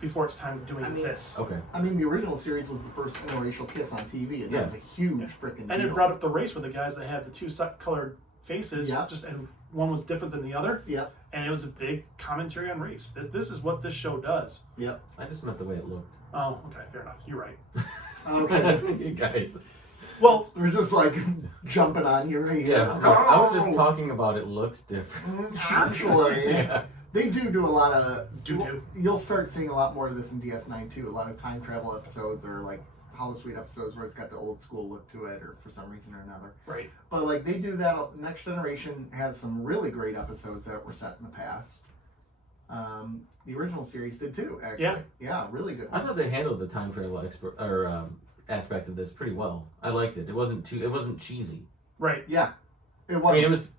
before its time doing I mean, this. Okay. I mean, the original series was the first interracial kiss on TV, and Yeah. that was a huge freaking deal. And it brought up the race with the guys that had the two colored faces, Yeah. and one was different than the other, Yep. and it was a big commentary on race. This is what this show does. Yep. I just meant the way it looked. Oh, okay, fair enough. You're right. Okay. You guys. Well, We're just like jumping on you right Yeah, now. I was just talking about it looks different. Actually, Yeah. they do a lot of. Do. You'll start seeing a lot more of this in DS9 too. A lot of time travel episodes or like Hollow Suite episodes where it's got the old school look to it, or for some reason or another. right. But like they do that. Next Generation has some really great episodes that were set in the past. The original series did too. Actually, yeah, really good. I thought they handled the time travel aspect of this pretty well. I liked it. It wasn't cheesy. Right. Yeah, it I was. mean, it was.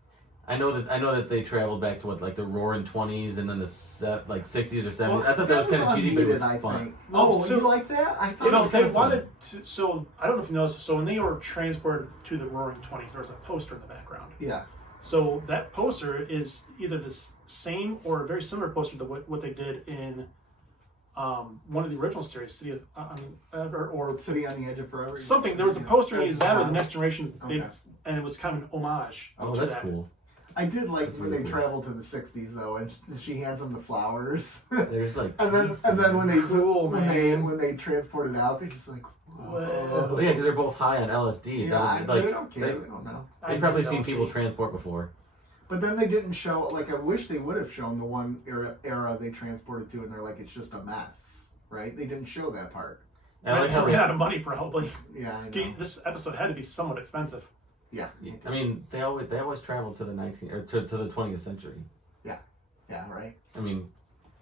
I know that they traveled back to what, like the Roaring 20s and then the 60s or 70s. Well, I thought that was kind of cheesy, but it was I fun. think. Oh, Oh, so- you like that? I thought You know, was they kinda fun. wanted to. So I don't know if you noticed. So when they were transported to the Roaring 20s, there was a poster in the background. Yeah. So that poster is either the same or a very similar poster to what they did in one of the original series, City of Ever, or City on the Edge of Forever. something. There was a poster in that or the Next Generation, big, Okay. and it was kind of an homage. Oh, to that's that. cool. I did like That's when really they cool. traveled to the '60s though, and she hands them the flowers. There's like. And then when they Cool, man. when they transported out, they're just like, whoa. Oh yeah, because they're both high on LSD. It Yeah, doesn't- like, they don't care. They don't know. They've probably seen people transport before. But then they didn't show. Like I wish they would have shown the one era they transported to, and they're like, it's just a mess, right? They didn't show that part. I like They how ran out of money, probably. Yeah, I know. This episode had to be somewhat expensive. Yeah, I mean, they always travel to the 20th century. yeah, right. I mean,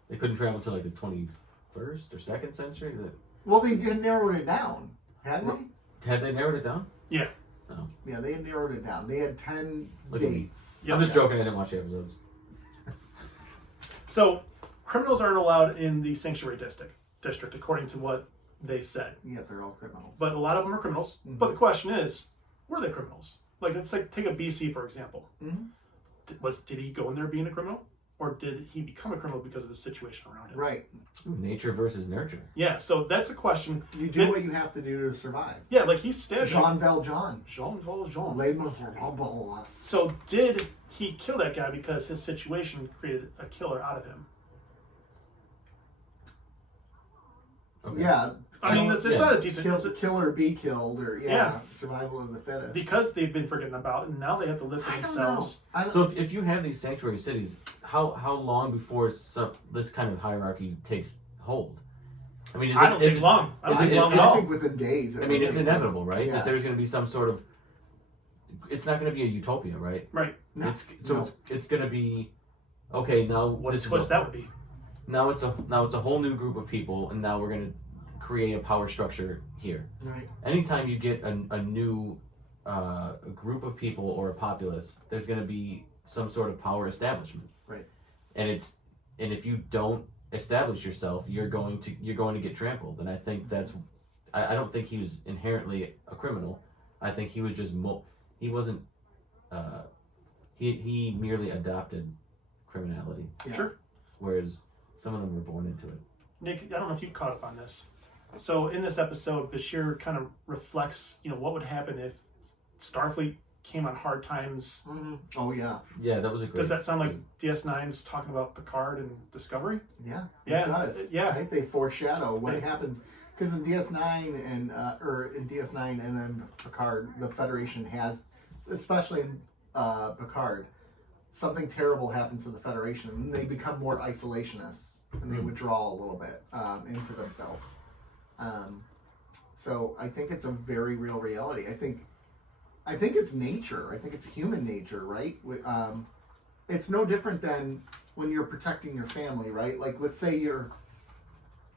they couldn't travel to like the 21st or 2nd century. Well, they had narrowed it down, hadn't they? Had they narrowed it down? Yeah. No. Yeah, they had narrowed it down. They had 10 Look at me. dates. Yep. I'm just joking. I didn't watch the episodes. So criminals aren't allowed in the sanctuary district, according to what they said. Yeah, they're all criminals. But a lot of them are criminals. Mhm. But the question is, were they criminals? Like, let's take a BC for example. Mhm. Did he go in there being a criminal, or did he become a criminal because of the situation around him? Right. Ooh, nature versus nurture. Yeah. So that's a question. You do what you have to do to survive. Yeah, like he stabbed Jean Valjean. Jean Valjean. Les Miserables. So did he kill that guy because his situation created a killer out of him? Okay. Yeah. I mean, it's Yeah. not a decent. Kill, It's kill or be killed, or survival of the fittest. because they've been forgotten about, and now they have to live for I don't themselves. know. I don't, So if you have these sanctuary cities, how long before this kind of hierarchy takes hold? I mean, I don't think long. I don't is think it- long is at I all. think within days. I mean, it's inevitable, right? Yeah. That there's going to be some sort of it's not going to be a utopia, right? Right. No. It's going to be okay. Now What a this is twist that would be. now it's a whole new group of people, and now we're going to create a power structure here. Right. Anytime you get a new a group of people or a populace, there's going to be some sort of power establishment. Right. And if you don't establish yourself, you're going to get trampled. And I think I don't think he was inherently a criminal. I think he was just he wasn't he merely adopted criminality. Yeah. Sure. Whereas some of them were born into it. Nick, I don't know if you caught up on this. So in this episode, Bashir kind of reflects, what would happen if Starfleet came on hard times. Mm-hmm. Oh yeah. Yeah, that was a great. Does that sound like DS9's talking about Picard and Discovery? Yeah. Yeah. It does. Yeah. Right? They foreshadow what happens because in DS9 and then Picard, the Federation has, especially in Picard, something terrible happens to the Federation and they become more isolationists and they withdraw a little bit into themselves. So I think it's a very real reality. I think it's nature. I think it's human nature, right? It's no different than when you're protecting your family, right? Like, let's say you're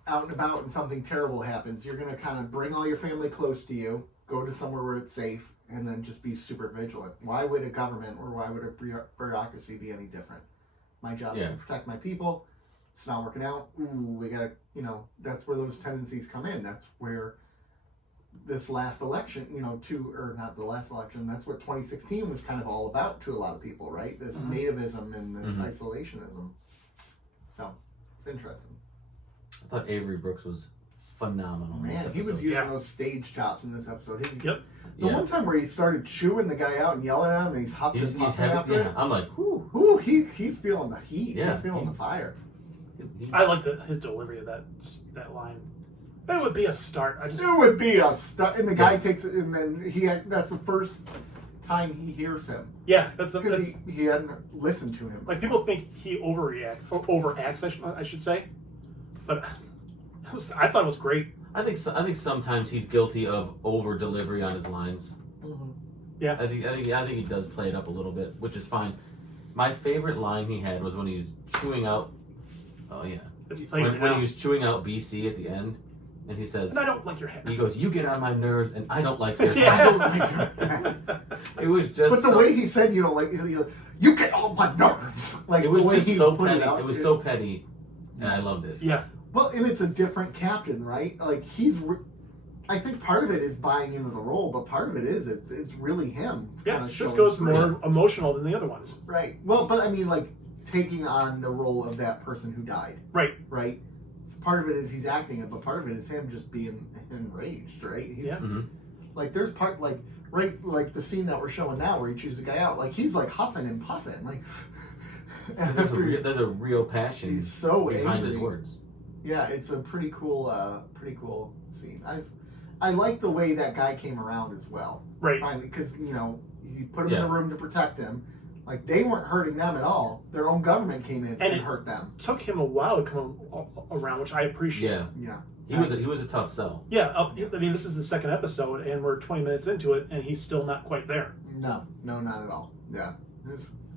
out and about and something terrible happens. You're going to kind of bring all your family close to you, go to somewhere where it's safe, and then just be super vigilant. Why would a government or why would a bureaucracy be any different? My job is to protect my people. It's not working out. Ooh, we got to, that's where those tendencies come in. That's where this last election, not the last election, that's what 2016 was kind of all about to a lot of people, right? This nativism and this isolationism. So, it's interesting. I thought Avery Brooks was phenomenal. Man, he was using those stage chops in this episode. The one time where he started chewing the guy out and yelling at him and he's huffing and puffing after it. I'm like, whoo. Ooh, he's feeling the heat. Yeah. He's feeling the fire. I liked his delivery of that line. It would be a start. It would be a start, and the guy takes it, and then that's the first time he hears him. Yeah, because he hadn't listened to him. Like people think he overacts, I should say, but I thought it was great. I think sometimes he's guilty of over delivery on his lines. Mm-hmm. Yeah, I think he does play it up a little bit, which is fine. My favorite line he had was when he's chewing out. Oh yeah, when he was chewing out BC at the end. And he says, and I don't like your hat. He goes, "You get on my nerves, and I don't like your hat." I don't like your hat. It was just. But the way he said, you get on my nerves. Like it was the way just he so put petty. It was so petty, and I loved it. Yeah. Well, and it's a different captain, right? Like I think part of it is buying into the role, but part of it is it's really him. Yeah, Sisko's more emotional than the other ones. Right. Well, but I mean, like taking on the role of that person who died. Right. Right. Part of it is he's acting it, but part of it is him just being enraged, right? Like there's like the scene that we're showing now where he chews the guy out, like he's like huffing and puffing, like. There's a real passion. He's so behind angry. his words. Yeah, it's a pretty cool scene. I like the way that guy came around as well. Right. Finally, because he put him in the room to protect him. Like, they weren't hurting them at all. Their own government came in and hurt them. It took him a while to come around, which I apprate. Yeah. He was a tough sell. Yeah, I mean, this is the second episode, and we're 20 minutes into it, and he's still not quite there. No, not at all. Yeah.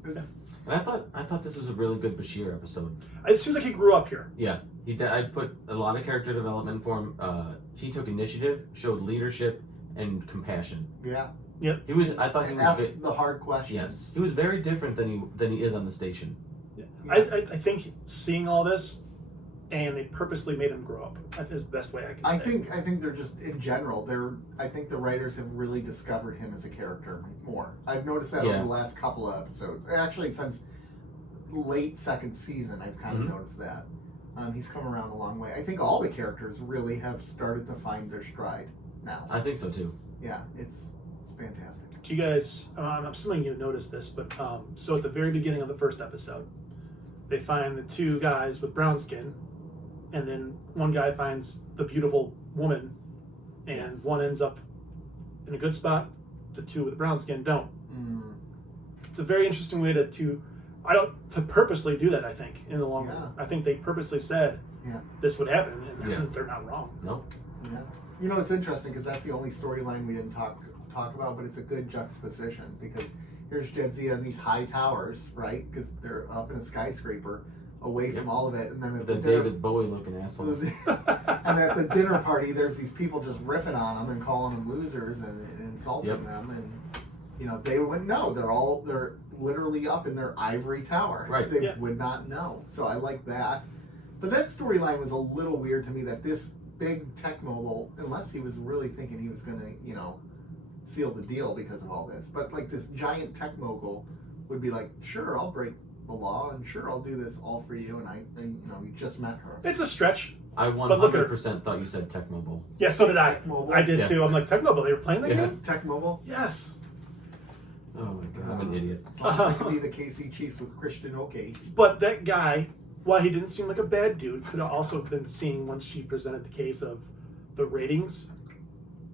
And I thought this was a really good Bashir episode. It seems like he grew up here. Yeah, I put a lot of character development for him. He took initiative, showed leadership, and compassion. Yeah. Yep. He was. I thought he was. Asked the hard questions. Yes, he was very different than he is on the station. Yeah. I think seeing all this, and they purposely made him grow up. That is the best way I can say. I think they're just in general. I think the writers have really discovered him as a character more. I've noticed that over the last couple of episodes. Actually, since late second season, I've kind of noticed that. He's come around a long way. I think all the characters really have started to find their stride now. I think so too. Yeah, it's fantastic. Do you guys? I'm assuming you noticed this, but so at the very beginning of the first episode, they find the two guys with brown skin, and then one guy finds the beautiful woman, and one ends up in a good spot. The two with the brown skin don't. It's a very interesting way to purposely do that. I think in the long run, I think they purposely said this would happen, and they're not wrong. No. Yeah. It's interesting because that's the only storyline we didn't talk talk about, but it's a good juxtaposition because here's Jadzia in these high towers, right? Because they're up in a skyscraper, away from all of it, and then at The the dinner, David Bowie looking asshole. and at the dinner party, there's these people just ripping on them and calling them losers and insulting them, and you know they wouldn't know. They're literally up in their ivory tower. Right. They would not know. So I like that. But that storyline was a little weird to me. That this big tech mogul, unless he was really thinking he was going to, you know, seal the deal because of all this, but like this giant tech mogul would be like, sure, I'll break the law, and sure, I'll do this all for you, and you know, you just met her. It's a stretch. I But look at her. 100% thought you said Tech Mobile. Yeah, so did I. Tech Mobile. I did Yeah. too. I'm like, Tech Mobile, they were playing that game? Tech Mobile. Yes. Oh my god, I'm an idiot. As long as I could be the KC Chiefs with Christian OK. But that guy, while he didn't seem like a bad dude, could have also been seeing, once she presented the case of the ratings,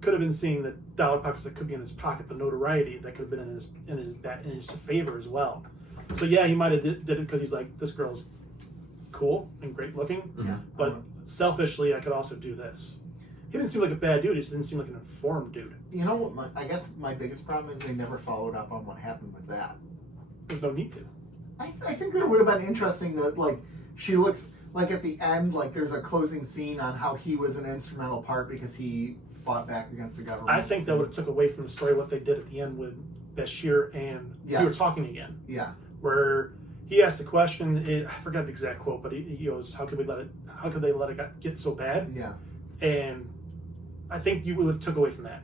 could have been seeing the dollar pockets that could be in his pocket, the notoriety that could have been in his favor as well. So yeah, he might have did it because he's like, this girl's cool and great looking, Mhm. but selfishly, I could also do this. He didn't seem like a bad dude. He just didn't seem like an informed dude. You know what? I guess my biggest problem is they never followed up on what happened with that. There's no need to. I think that it would have been interesting that, like, she looks like at the end, like there's a closing scene on how he was an instrumental part because he fought back against the government. I think that would have took away from the story what they did at the end with Bashir and we were talking again. Yeah. Where he asked the question, I forgot the exact quote, but he goes, how could they let it get so bad? Yeah. And I think you would have took away from that.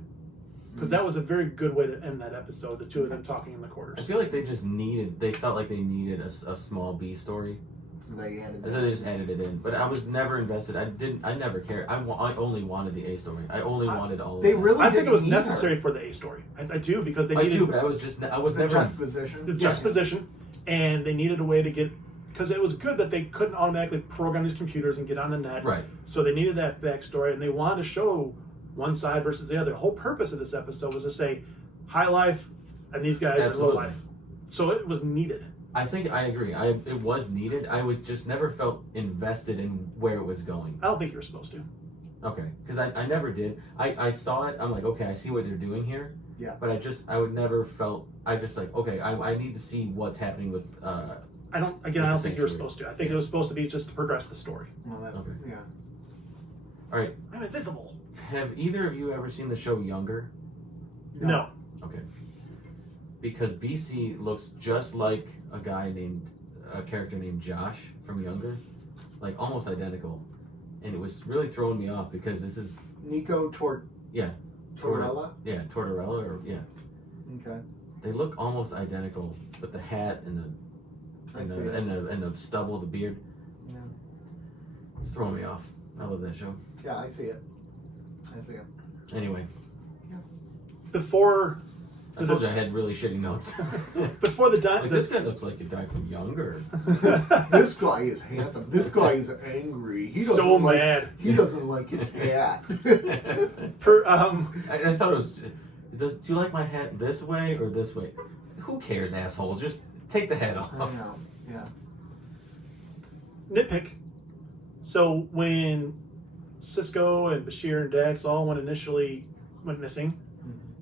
Because that was a very good way to end that episode, the two of them talking in the I quarters. feel like they felt like they needed a small B story. So they added So they just added it in. But I was never invested. I never cared. I only wanted the A story. I only wanted all of They that. really I think it was didn't need necessary her. for the A story. I do, because they I needed do, but I was The never juxtaposition. the juxtaposition, and they needed a way to get, because it was good that they couldn't automatically program these computers and get on the net. right. So they needed that backstory, and they wanted to show one side versus the other. The whole purpose of this episode was to say high life and these guys are low Absolutely. life. So it was needed. I think I agree. It was needed. I was just never felt invested in where it was going. I don't think you were supposed to. Okay, because I never did. I saw it. I'm like, okay, I see what they're doing here. Yeah. But I would never felt. I just like, okay, I need to see what's happening with. I don't think you were Sanctuary. supposed to. I think it was supposed to be just to progress the story. Well, that, Okay. Yeah. All right. I'm invisible. Have either of you ever seen the show Younger? No. Okay. Because BC looks just like a character named Josh from Younger, like almost identical, and it was really throwing me off because this is Nico Yeah. Tortorella. Tortorella Okay. They look almost identical, with the hat and I see it. and the stubble, the beard. Yeah. It's throwing me off. I love that show. Yeah, I see it. I see it. Anyway, Before I told you I had really shitty notes. before the Like, this guy looks like a guy from Younger. This guy is handsome. This guy is angry. He doesn't so like, mad. He doesn't like his hat. I thought it was. Do you like my hat this way or this way? Who cares, asshole? Just take the hat off. I know. Yeah. Nitpick. So when Cisco and Bashir and Dax all went missing,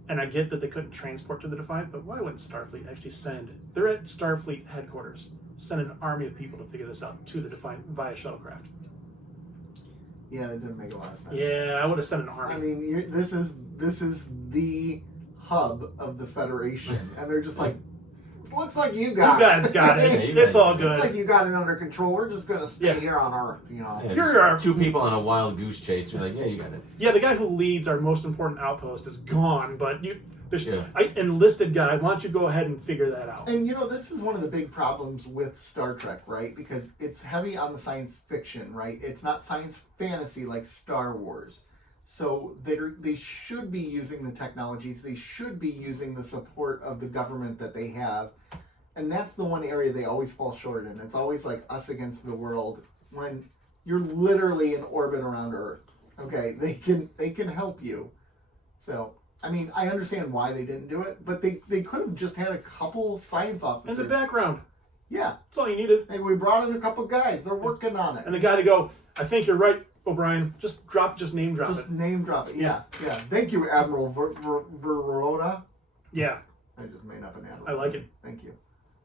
and I get that they couldn't transport to the Defiant, but why wouldn't Starfleet actually they're at Starfleet headquarters, send an army of people to figure this out to the Defiant via shuttlecraft? Yeah, that didn't make a lot of sense. Yeah, I would have sent an army. I mean, this is the hub of the Federation, and they're just like, looks like you got guys got it. Yeah, you It's guys all got it. good. It's like you got it under control. We're just gonna stay Yeah. here on Earth, you know. Yeah, You're just our- two people on a wild goose chase. You're like, yeah, you got it. Yeah, the guy who leads our most important outpost is gone, but Yeah. enlisted guy, why don't you go ahead and figure that out? And you know, this is one of the big problems with Star Trek, right? Because it's heavy on the science fiction, right? It's not science fantasy like Star Wars. So they should be using the technologies. They should be using the support of the government that they have. And that's the one area they always fall short in. It's always like us against the world when you're literally in orbit around Earth. Okay, they can help you. So, I mean, I understand why they didn't do it, but they could have just had a couple science In officers. the background. Yeah. That's all you needed. Hey, we brought in a couple guys. They're working on it. And the guy to go, I think you're right. O'Brien. Just name drop Just it. name drop it. Yeah. Thank you, Admiral Verona. Yeah, I just made up an admiral. I like it. Thank you.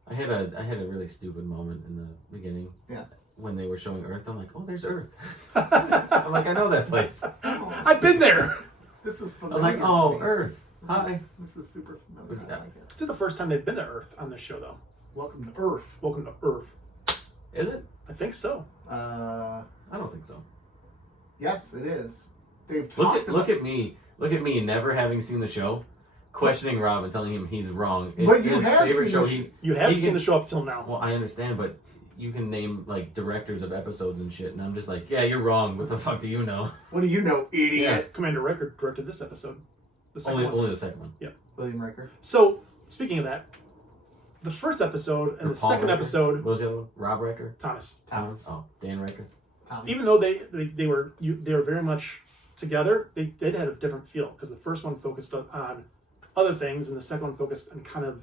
I had a really stupid moment in the beginning. Yeah. When they were showing Earth, I'm like, oh, there's Earth. I'm like, I know that place. I've been there. This is I familiar. was like, to oh, me. Earth. Hi. This is super familiar. Was I that- like it. This is the first time they've been to Earth on this show, though. Welcome to Earth. Welcome to Earth. Is it? I think so. I don't think so. Yes, it is. They've Look talked at look at me, never having seen the show, questioning Rob and telling him he's wrong. It's But you his have favorite seen show. the You have He seen can- the show up till now. Well, I understand, but you can name like directors of episodes and shit, and I'm just like, yeah, you're wrong. What the fuck do you know? What do you know, idiot? Yeah. Commander Riker directed this episode. The second one. Only the second one. William Riker. So, speaking of that, the first episode and Or the Paul second Riker? episode, What was the other one? Rob Riker? Thomas. Thomas. Oh, Dan Riker. Tommy. Even though they were very much together, they had a different feel because the first one focused on other things and the second one focused on kind of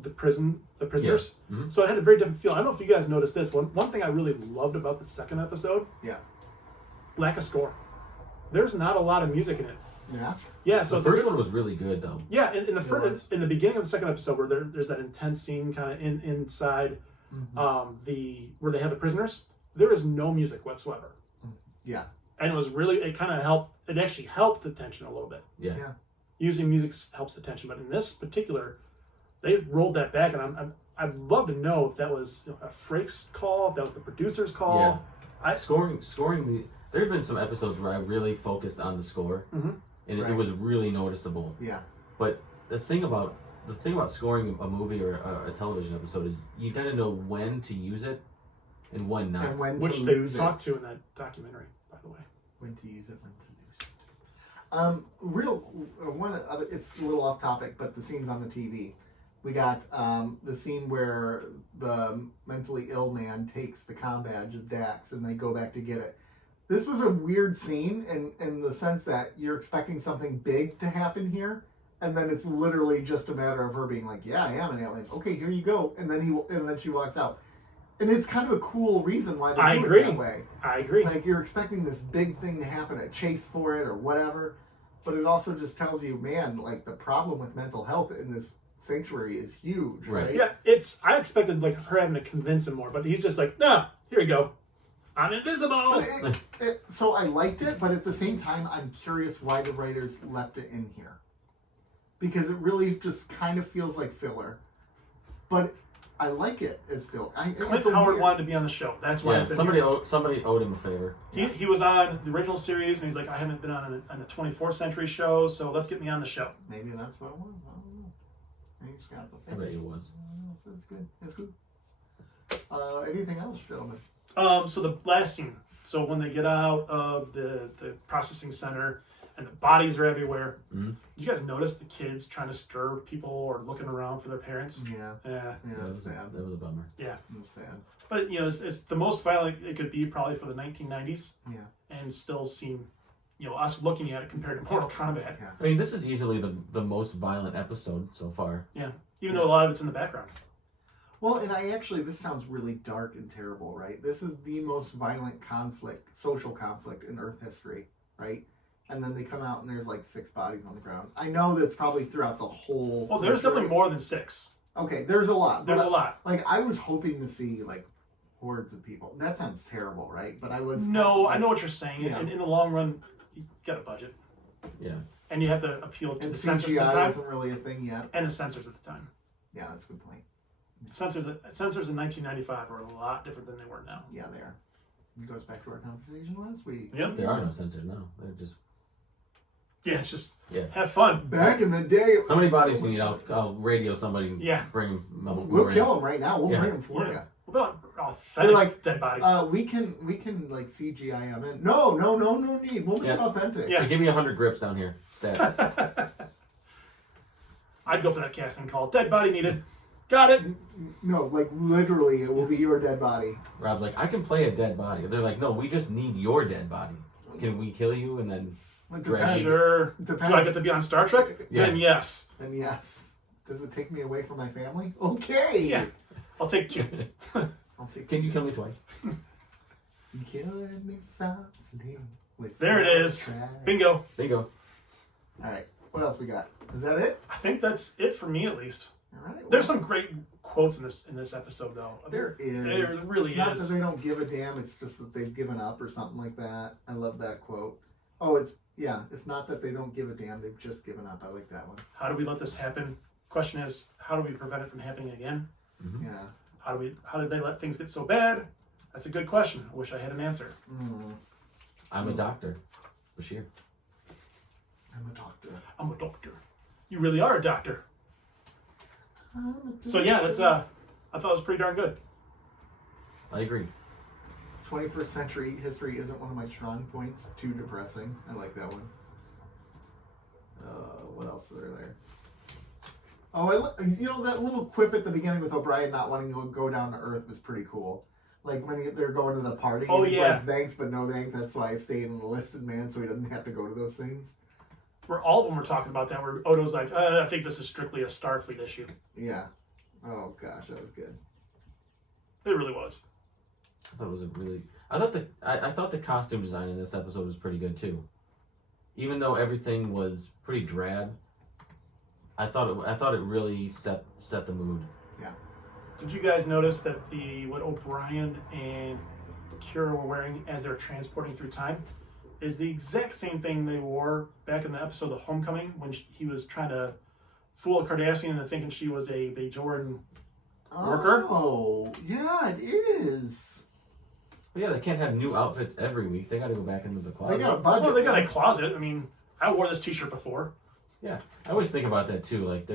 the prisoners. Yeah. Mhm. So it had a very different feel. I don't know if you guys noticed this. One thing I really loved about the second episode, Yeah. lack of score. There's not a lot of music in it. Yeah. Yeah, so The first one was really good though. Yeah, in the It first, was. in the beginning of the second episode, where there's that intense scene kind of inside Mhm. where they have the prisoners, there is no music whatsoever, Yeah. and it kind of helped. It actually helped the tension a little bit. Yeah. Yeah. Usually, music helps the tension, but in this particular, they rolled that back, and I'd love to know if that was a Frakes call, if that was the producer's call. Scoring the. There's been some episodes where I really focused on the score, Mhm. and Right. it was really noticeable. Yeah. But the thing about scoring a movie or a television episode is you gotta know when to use it and when not. And when Which to they lose talked it. to in that documentary, by the way. When to use it, when to lose it. One other. It's a little off topic, but the scenes on the TV. We got the scene where the mentally ill man takes the comm badge of Dax, and they go back to get it. This was a weird scene in the sense that you're expecting something big to happen here, and then it's literally just a matter of her being like, "Yeah, I am an alien. Okay, here you go," and then she walks out. And it's kind of a cool reason why they do agree. it that way. I agree. Like you're expecting this big thing to happen, a chase for it or whatever, but it also just tells you, man, like the problem with mental health in this sanctuary is huge, right? Yeah, I expected like her having to convince him more, but he's just like, nah, here you go. I'm invisible. But so I liked it, but at the same time, I'm curious why the writers left it in here. Because it really just kind of feels like filler. But I like it as filler. Clint Howard wanted to be on the show. That's why I Yeah, said somebody owed him a favor. he was on the original series, and he's like, I haven't been on a 24th century show, so let's get me on the show. Maybe that's what it was. I don't know. Maybe he's got the I bet face. it was. It's good. It's good. Anything else, gentlemen? So the last scene. So when they get out of the processing center and the bodies are everywhere, Mhm. you guys notice the kids trying to stir people or looking around for their parents? Yeah. Yeah. Yeah, That that's was, sad. that was a bummer. That's sad. But, it's the most violent it could be probably for the 1990s. Yeah. And still seem, us looking at it compared to Mortal Kombat. I mean, this is easily the most violent episode so far. Even though a lot of it's in the background. Well, and this sounds really dark and terrible, right? This is the most violent conflict, social conflict in Earth history, right? And then they come out and there's like 6 bodies on the ground. I know that's probably throughout the whole. Well, there's definitely more than 6. Okay, there's a lot. There's a lot. Like I was hoping to see like hordes of people. That sounds terrible, right? But I was. No, I know what you're saying. Yeah. In the long run, you got a budget. Yeah. And you have to appeal to And the censors at the CGI time. isn't really a thing yet. And the censors at the time. Yeah, that's a good point. Censors in 1995 are a lot different than they were now. Yeah, there. It goes back to our conversation last week. Yep. There are no censors now. They're just. Yeah, it's just Yeah. have fun. Back in the day. How many bodies do you need? I'll radio somebody. And Yeah. Bring them. We'll kill them right now. We'll Yeah. bring them for Yeah. you. What about They're authentic like, dead bodies? we can like CGI them in. No need. We'll make it Yeah. authentic. Yeah. Hey, give me 100 grips down here. Stat. I'd go for that casting call. Dead body needed. Got it. No, like literally, it will be your dead body. Rob's like, I can play a dead body. They're like, no, we just need your dead body. Can we kill you and then? It Drag depends. Sure. It Do I depends. get to be on Star Trek? Yeah. Then yes. Then yes. Does it take me away from my family? Okay. Yeah. I'll take 2. I'll take. Can you kill me twice? You killing me soft With There it is. track. Bingo. Bingo. All right. What else we got? Is that it? I think that's it for me, at least. All right. There's some great quotes in this episode, though. There is. There really it's not is. that they don't give a damn. It's just that they've given up or something like that. I love that quote. Oh, it's not that they don't give a damn. They've just given up. I like that one. How do we let this happen? Question is, how do we prevent it from happening again? Mm-hmm. Yeah. How did they let things get so bad? That's a good question. I wish I had an answer. I'm a doctor. Bashir. I'm a doctor. I'm a doctor. You really are a doctor. I'm a doctor. So yeah, that's I thought it was pretty darn good. I agree. 21st century history isn't one of my strong points. Too depressing. I like that one. What else are there? Oh, that little quip at the beginning with O'Brien not wanting to go down to Earth was pretty cool. Like when they're going to the party. Oh, he's yeah. like, thanks, but no thanks. That's why I stayed an enlisted man, so he doesn't have to go to those things. Where all of them were talking about that, where Odo's like, I think this is strictly a Starfleet issue. Yeah. Oh gosh, that was good. It really was. I thought it was a really. I thought the costume design in this episode was pretty good too. Even though everything was pretty drab, I thought it really set the mood. Yeah. Did you guys notice that what O'Brien and Kira were wearing as they're transporting through time is the exact same thing they wore back in the episode of Homecoming when he was trying to fool a Cardassian into thinking she was a Bajoran worker? Oh, yeah, it is. But yeah, they can't have new outfits every week. They got to go back into the closet. They got a budget. Well, they got a closet. I mean, I wore this T-shirt before. Yeah, I always think about that too. Like,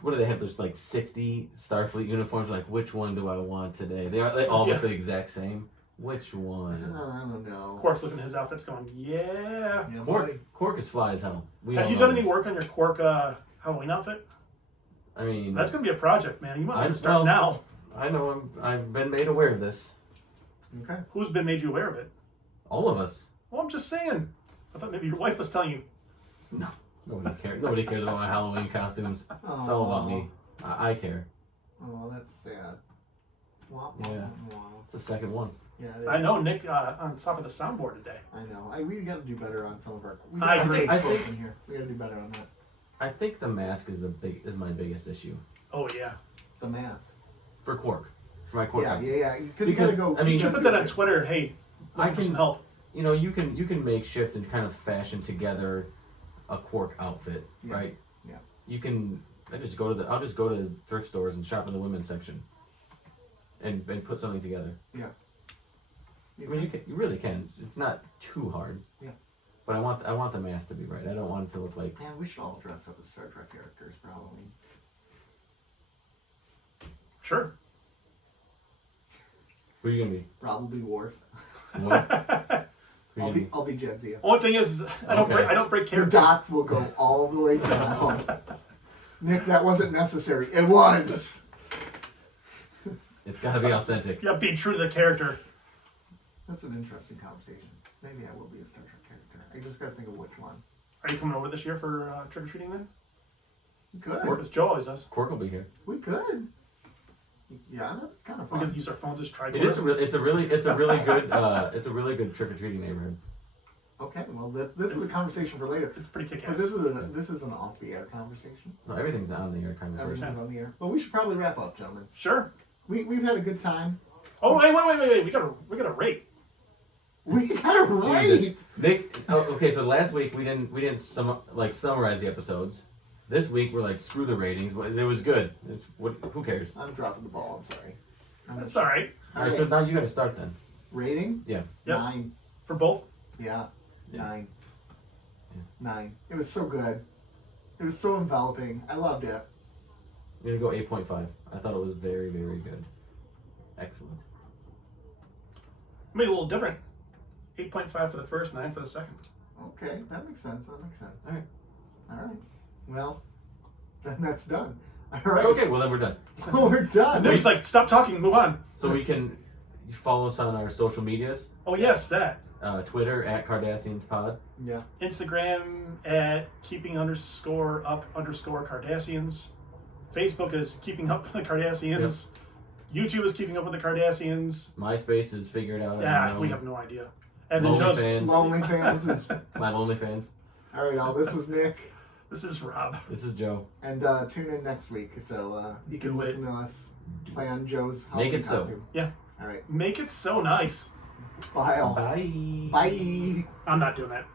what do they have? There's like 60 Starfleet uniforms. Like, which one do I want today? They all look the exact same. Which one? I don't know. Quark's looking at his outfits going, yeah. Yeah, buddy. Quark is fly as hell. Have you done any work on your Quark Halloween outfit? I mean, That's going to be a project, man. You might want to well, start now. I know. I've been made aware of this. Okay. Who's been made you aware of it? All of us. Well, I'm just saying. I thought maybe your wife was telling you. No, nobody cares. Nobody cares about my Halloween costumes. It's all about me. I care. Oh, that's sad. Wah, Yeah. wah. It's the second one. Yeah, it is. I know Nick on top of the soundboard today. I know. We got to do better on some of our. I got agree. great I quotes think- in here. We got to do better on that. I think the mask is my biggest issue Oh yeah. The mask. for Quark. For my Quark. Yeah, costume. yeah, yeah. Because you got to Because, go. I mean, You should put that on Twitter. Hey, I looking for some can- help. You know, you can make shift and kind of fashion together a Quark outfit, Yeah. right? Yeah. You can. I'll just go to thrift stores and shop in the women's section, and put something together. I mean, you really can. It's not too hard. Yeah. But I want the mask to be right. I don't want it to look like. Man, we should all dress up as Star Trek characters for Halloween. Sure. Who are you gonna be? Probably Worf. What? Who you gonna I'll be Jadzia. Only thing is, I don't break The character. dots will go all the way down. Nick, that wasn't necessary. It was. It's got to be authentic. Yeah, be true to the character. That's an interesting conversation. Maybe I will be a Star Trek character. I just got to think of which one. Are you coming over this year for trick or treating then? Good. Because Joe always does. Quark will be here. We could. Yeah, that's kind of We fun. can use our phones as tricorders. It's a really good trick or treating neighborhood. Okay, well, this is a conversation for later. It's pretty But kick-ass. this is an off the air conversation. No, everything's on the air conversation. Everything's on the air. But we should probably wrap up, gentlemen. Sure. We've had a good time. Oh wait! We gotta rate. We got to Jesus. rate. Nick, okay, so last week we didn't summarize the episodes. This week we're like, screw the ratings, but it was good. Who cares? I'm dropping the ball. I'm sorry. That's all right All right, so now you got to start then. Rating? Yeah. Yep. 9. for both. Yeah. Yeah. 9. Yeah. 9. It was so good. It was so enveloping. I loved it. I'm gonna go 8.5. I thought it was very, very good. Excellent. Maybe a little different. 8.5 for the first, 9 for the second. Okay, that makes sense. That makes sense. All right. All right. Well, then that's done. All right. Okay, well then we're done. We're done. Nick's like, stop talking, move on. So we can follow us on our social medias. Oh yes, that. Twitter at Cardassians Pod. Yeah. Instagram at keeping_up_Cardassians. Facebook is keeping up with the Cardassians. YouTube is keeping up with the Cardassians. MySpace is figured out. Yeah, we have no idea. And then Lonely Joe's. fans. Lonely fans. Is... My lonely fans. All right, all. This was Nick. This is Rob. This is Joe. And tune in next week so you can Do it. listen to us play on Joe's Make Halloween it so. costume. Yeah. All right. Make it so nice. Bye all. Bye. Bye. I'm not doing that.